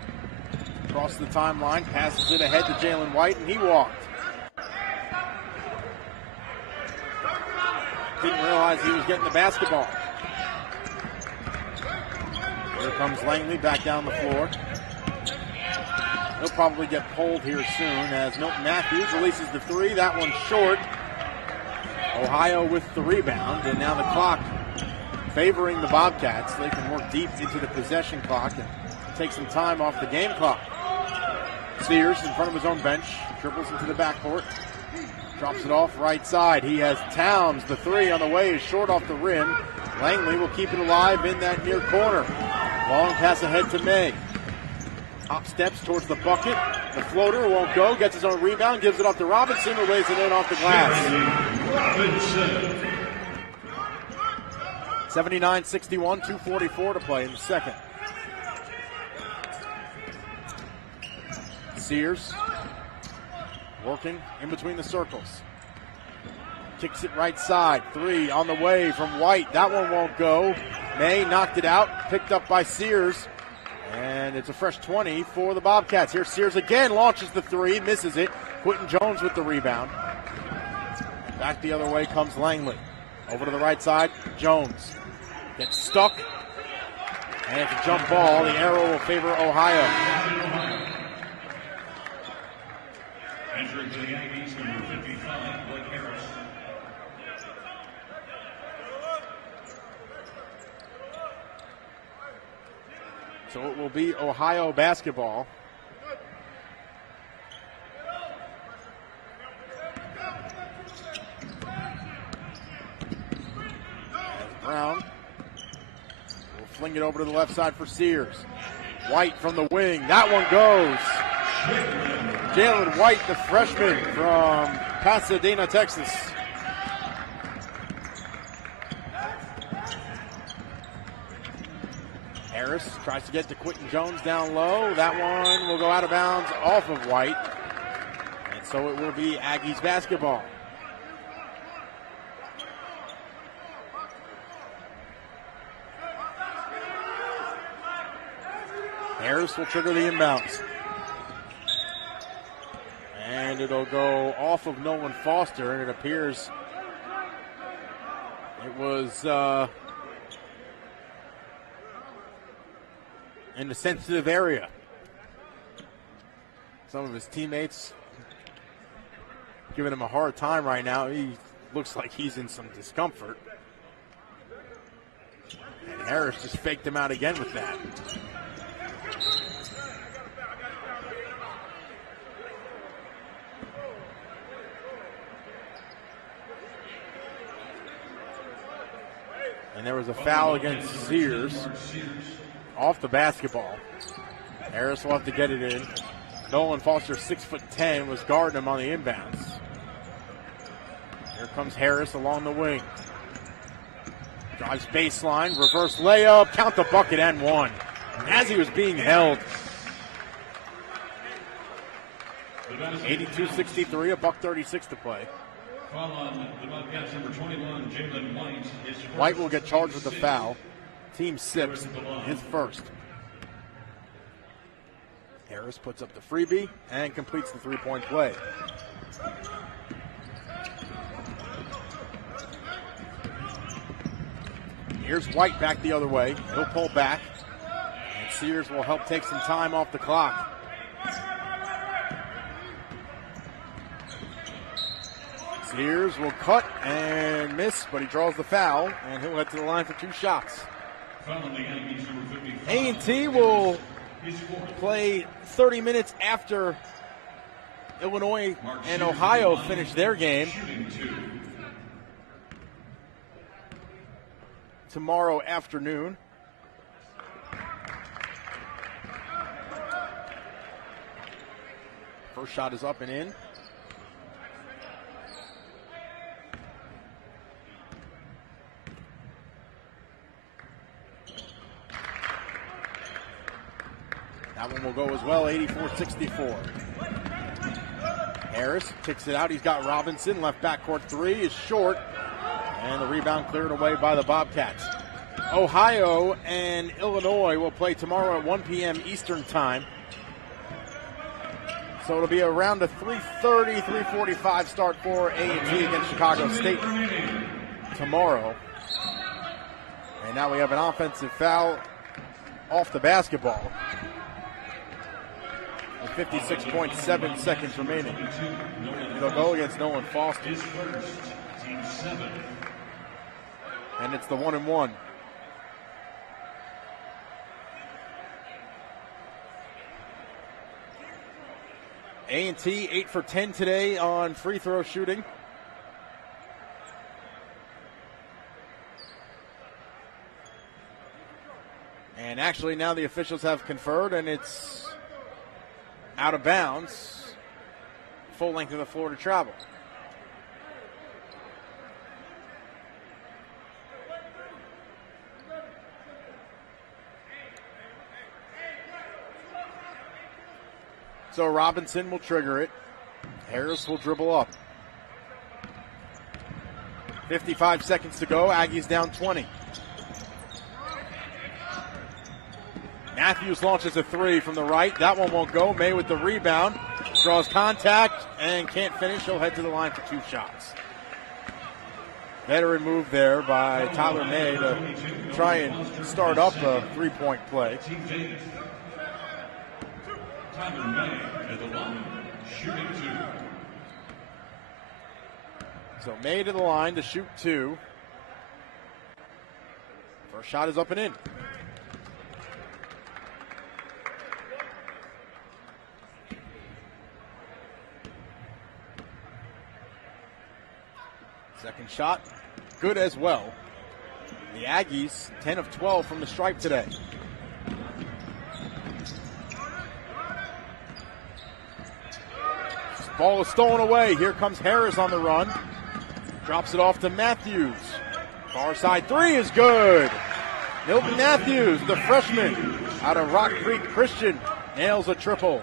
across the timeline, passes it ahead to Jalen White, and he walked. Didn't realize he was getting the basketball. Here comes Langley back down the floor. He'll probably get pulled here soon as Milton Matthews releases the three. That one's short. Ohio with the rebound, and now the clock favoring the Bobcats. They can work deep into the possession clock and take some time off the game clock. Sears in front of his own bench, dribbles into the backcourt, drops it off right side. He has Towns. The three on the way is short off the rim. Langley will keep it alive in that near corner. Long pass ahead to May. Hop steps towards the bucket. The floater won't go. Gets his own rebound. Gives it off to Robinson, who lays it in off the glass. 79-61, 2:44 to play in the second. Sears working in between the circles. Kicks it right side. Three on the way from White. That one won't go. May knocked it out. Picked up by Sears. And it's a fresh 20 for the Bobcats. Here Sears again launches the three. Misses it. Quentin Jones with the rebound. Back the other way comes Langley. Over to the right side. Jones gets stuck. And it's a jump ball. The arrow will favor Ohio. Entering for the Aggies, number 55, Blake Harris. So it will be Ohio basketball. As Brown will fling it over to the left side for Sears. White from the wing. That one goes. Jalen White, the freshman from Pasadena, Texas. Harris tries to get to Quentin Jones down low. That one will go out of bounds off of White. And so it will be Aggies basketball. Harris will trigger the inbounds. And it'll go off of Nolan Foster, and it appears it was in the sensitive area. Some of his teammates giving him a hard time right now. He looks like he's in some discomfort. And Harris just faked him out again with that. And there was a foul against Sears off the basketball. Harris will have to get it in. Nolan Foster, 6'10", was guarding him on the inbounds. Here comes Harris along the wing. Drives baseline, reverse layup, count the bucket and one. As he was being held. 82-63, $1:36 to play. Foul on the Bobcats, number 21, Jalen White. White will get charged with the foul. Team sixth, his first. Harris puts up the freebie and completes the three-point play. Here's White back the other way. He'll pull back. And Sears will help take some time off the clock. Sears will cut and miss, but he draws the foul, and he'll head to the line for two shots. A&T will play 30 minutes after Illinois and Ohio finish their game. Tomorrow afternoon. First shot is up and in. That one will go as well, 84-64. Harris kicks it out. He's got Robinson. Left backcourt three is short. And the rebound cleared away by the Bobcats. Ohio and Illinois will play tomorrow at 1 p.m. Eastern time. So it'll be around a 3:30, 3:45 start for A&T against Chicago State tomorrow. And now we have an offensive foul off the basketball. With 56.7 seconds remaining. They'll go against Nolan Foster. And it's the 1-and-1. A&T 8 for 10 today on free throw shooting. And actually now the officials have conferred and it's out of bounds. Full length of the floor to travel. So Robinson will trigger it. Harris will dribble up. 55 seconds to go. Aggies down 20. Matthews launches a three from the right. That one won't go. May with the rebound. Draws contact and can't finish. He'll head to the line for two shots. Veteran move there by Tyler May to try and start up a three-point play. Tyler May at the line, shooting two. So May to the line to shoot two. First shot is up and in. Second shot, good as well. The Aggies, 10 of 12 from the stripe today. Ball is stolen away. Here comes Harris on the run. Drops it off to Matthews. Far side three is good. Milton Matthews, the freshman out of Rock Creek Christian, nails a triple.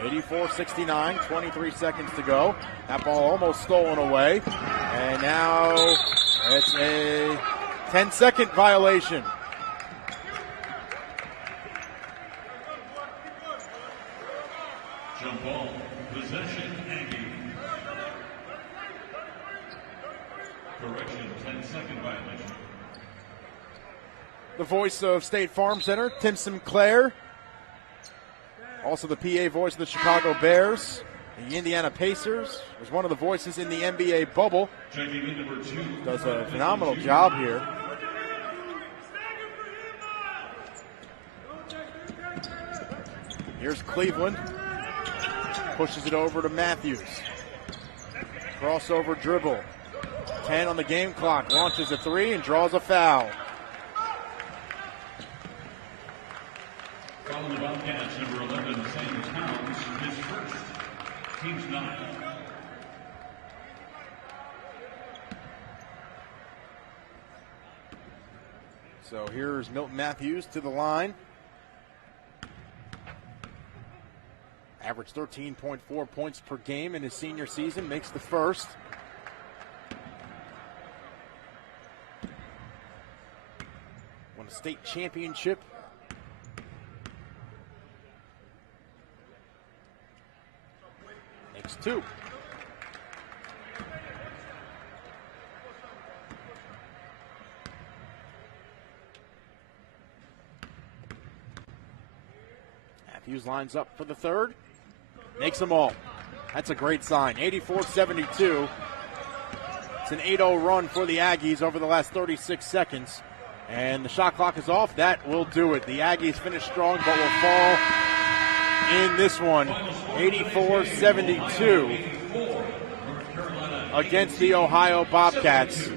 84-69, 23 seconds to go. That ball almost stolen away. And now it's a 10-second violation. Jump ball, possession, Aggie. Correction, 10-second violation. The voice of State Farm Center, Tim Sinclair. Also the PA voice of the Chicago Bears, the Indiana Pacers. Was one of the voices in the NBA bubble. Checking in number 2. Does a phenomenal job here. Here's Cleveland. Pushes it over to Matthews. Crossover dribble. 10 on the game clock. Launches a three and draws a foul. Following the Bobcats, number 11, Sam Towns, his first. Team's 9. So here's Milton Matthews to the line. Averaged 13.4 points per game in his senior season. Makes the first. Won a state championship. Makes two. Matthews lines up for the third. Makes them all. That's a great sign. 84-72. It's an 8-0 run for the Aggies over the last 36 seconds. And the shot clock is off. That will do it. The Aggies finish strong, but will fall in this one. 84-72 against the Ohio Bobcats.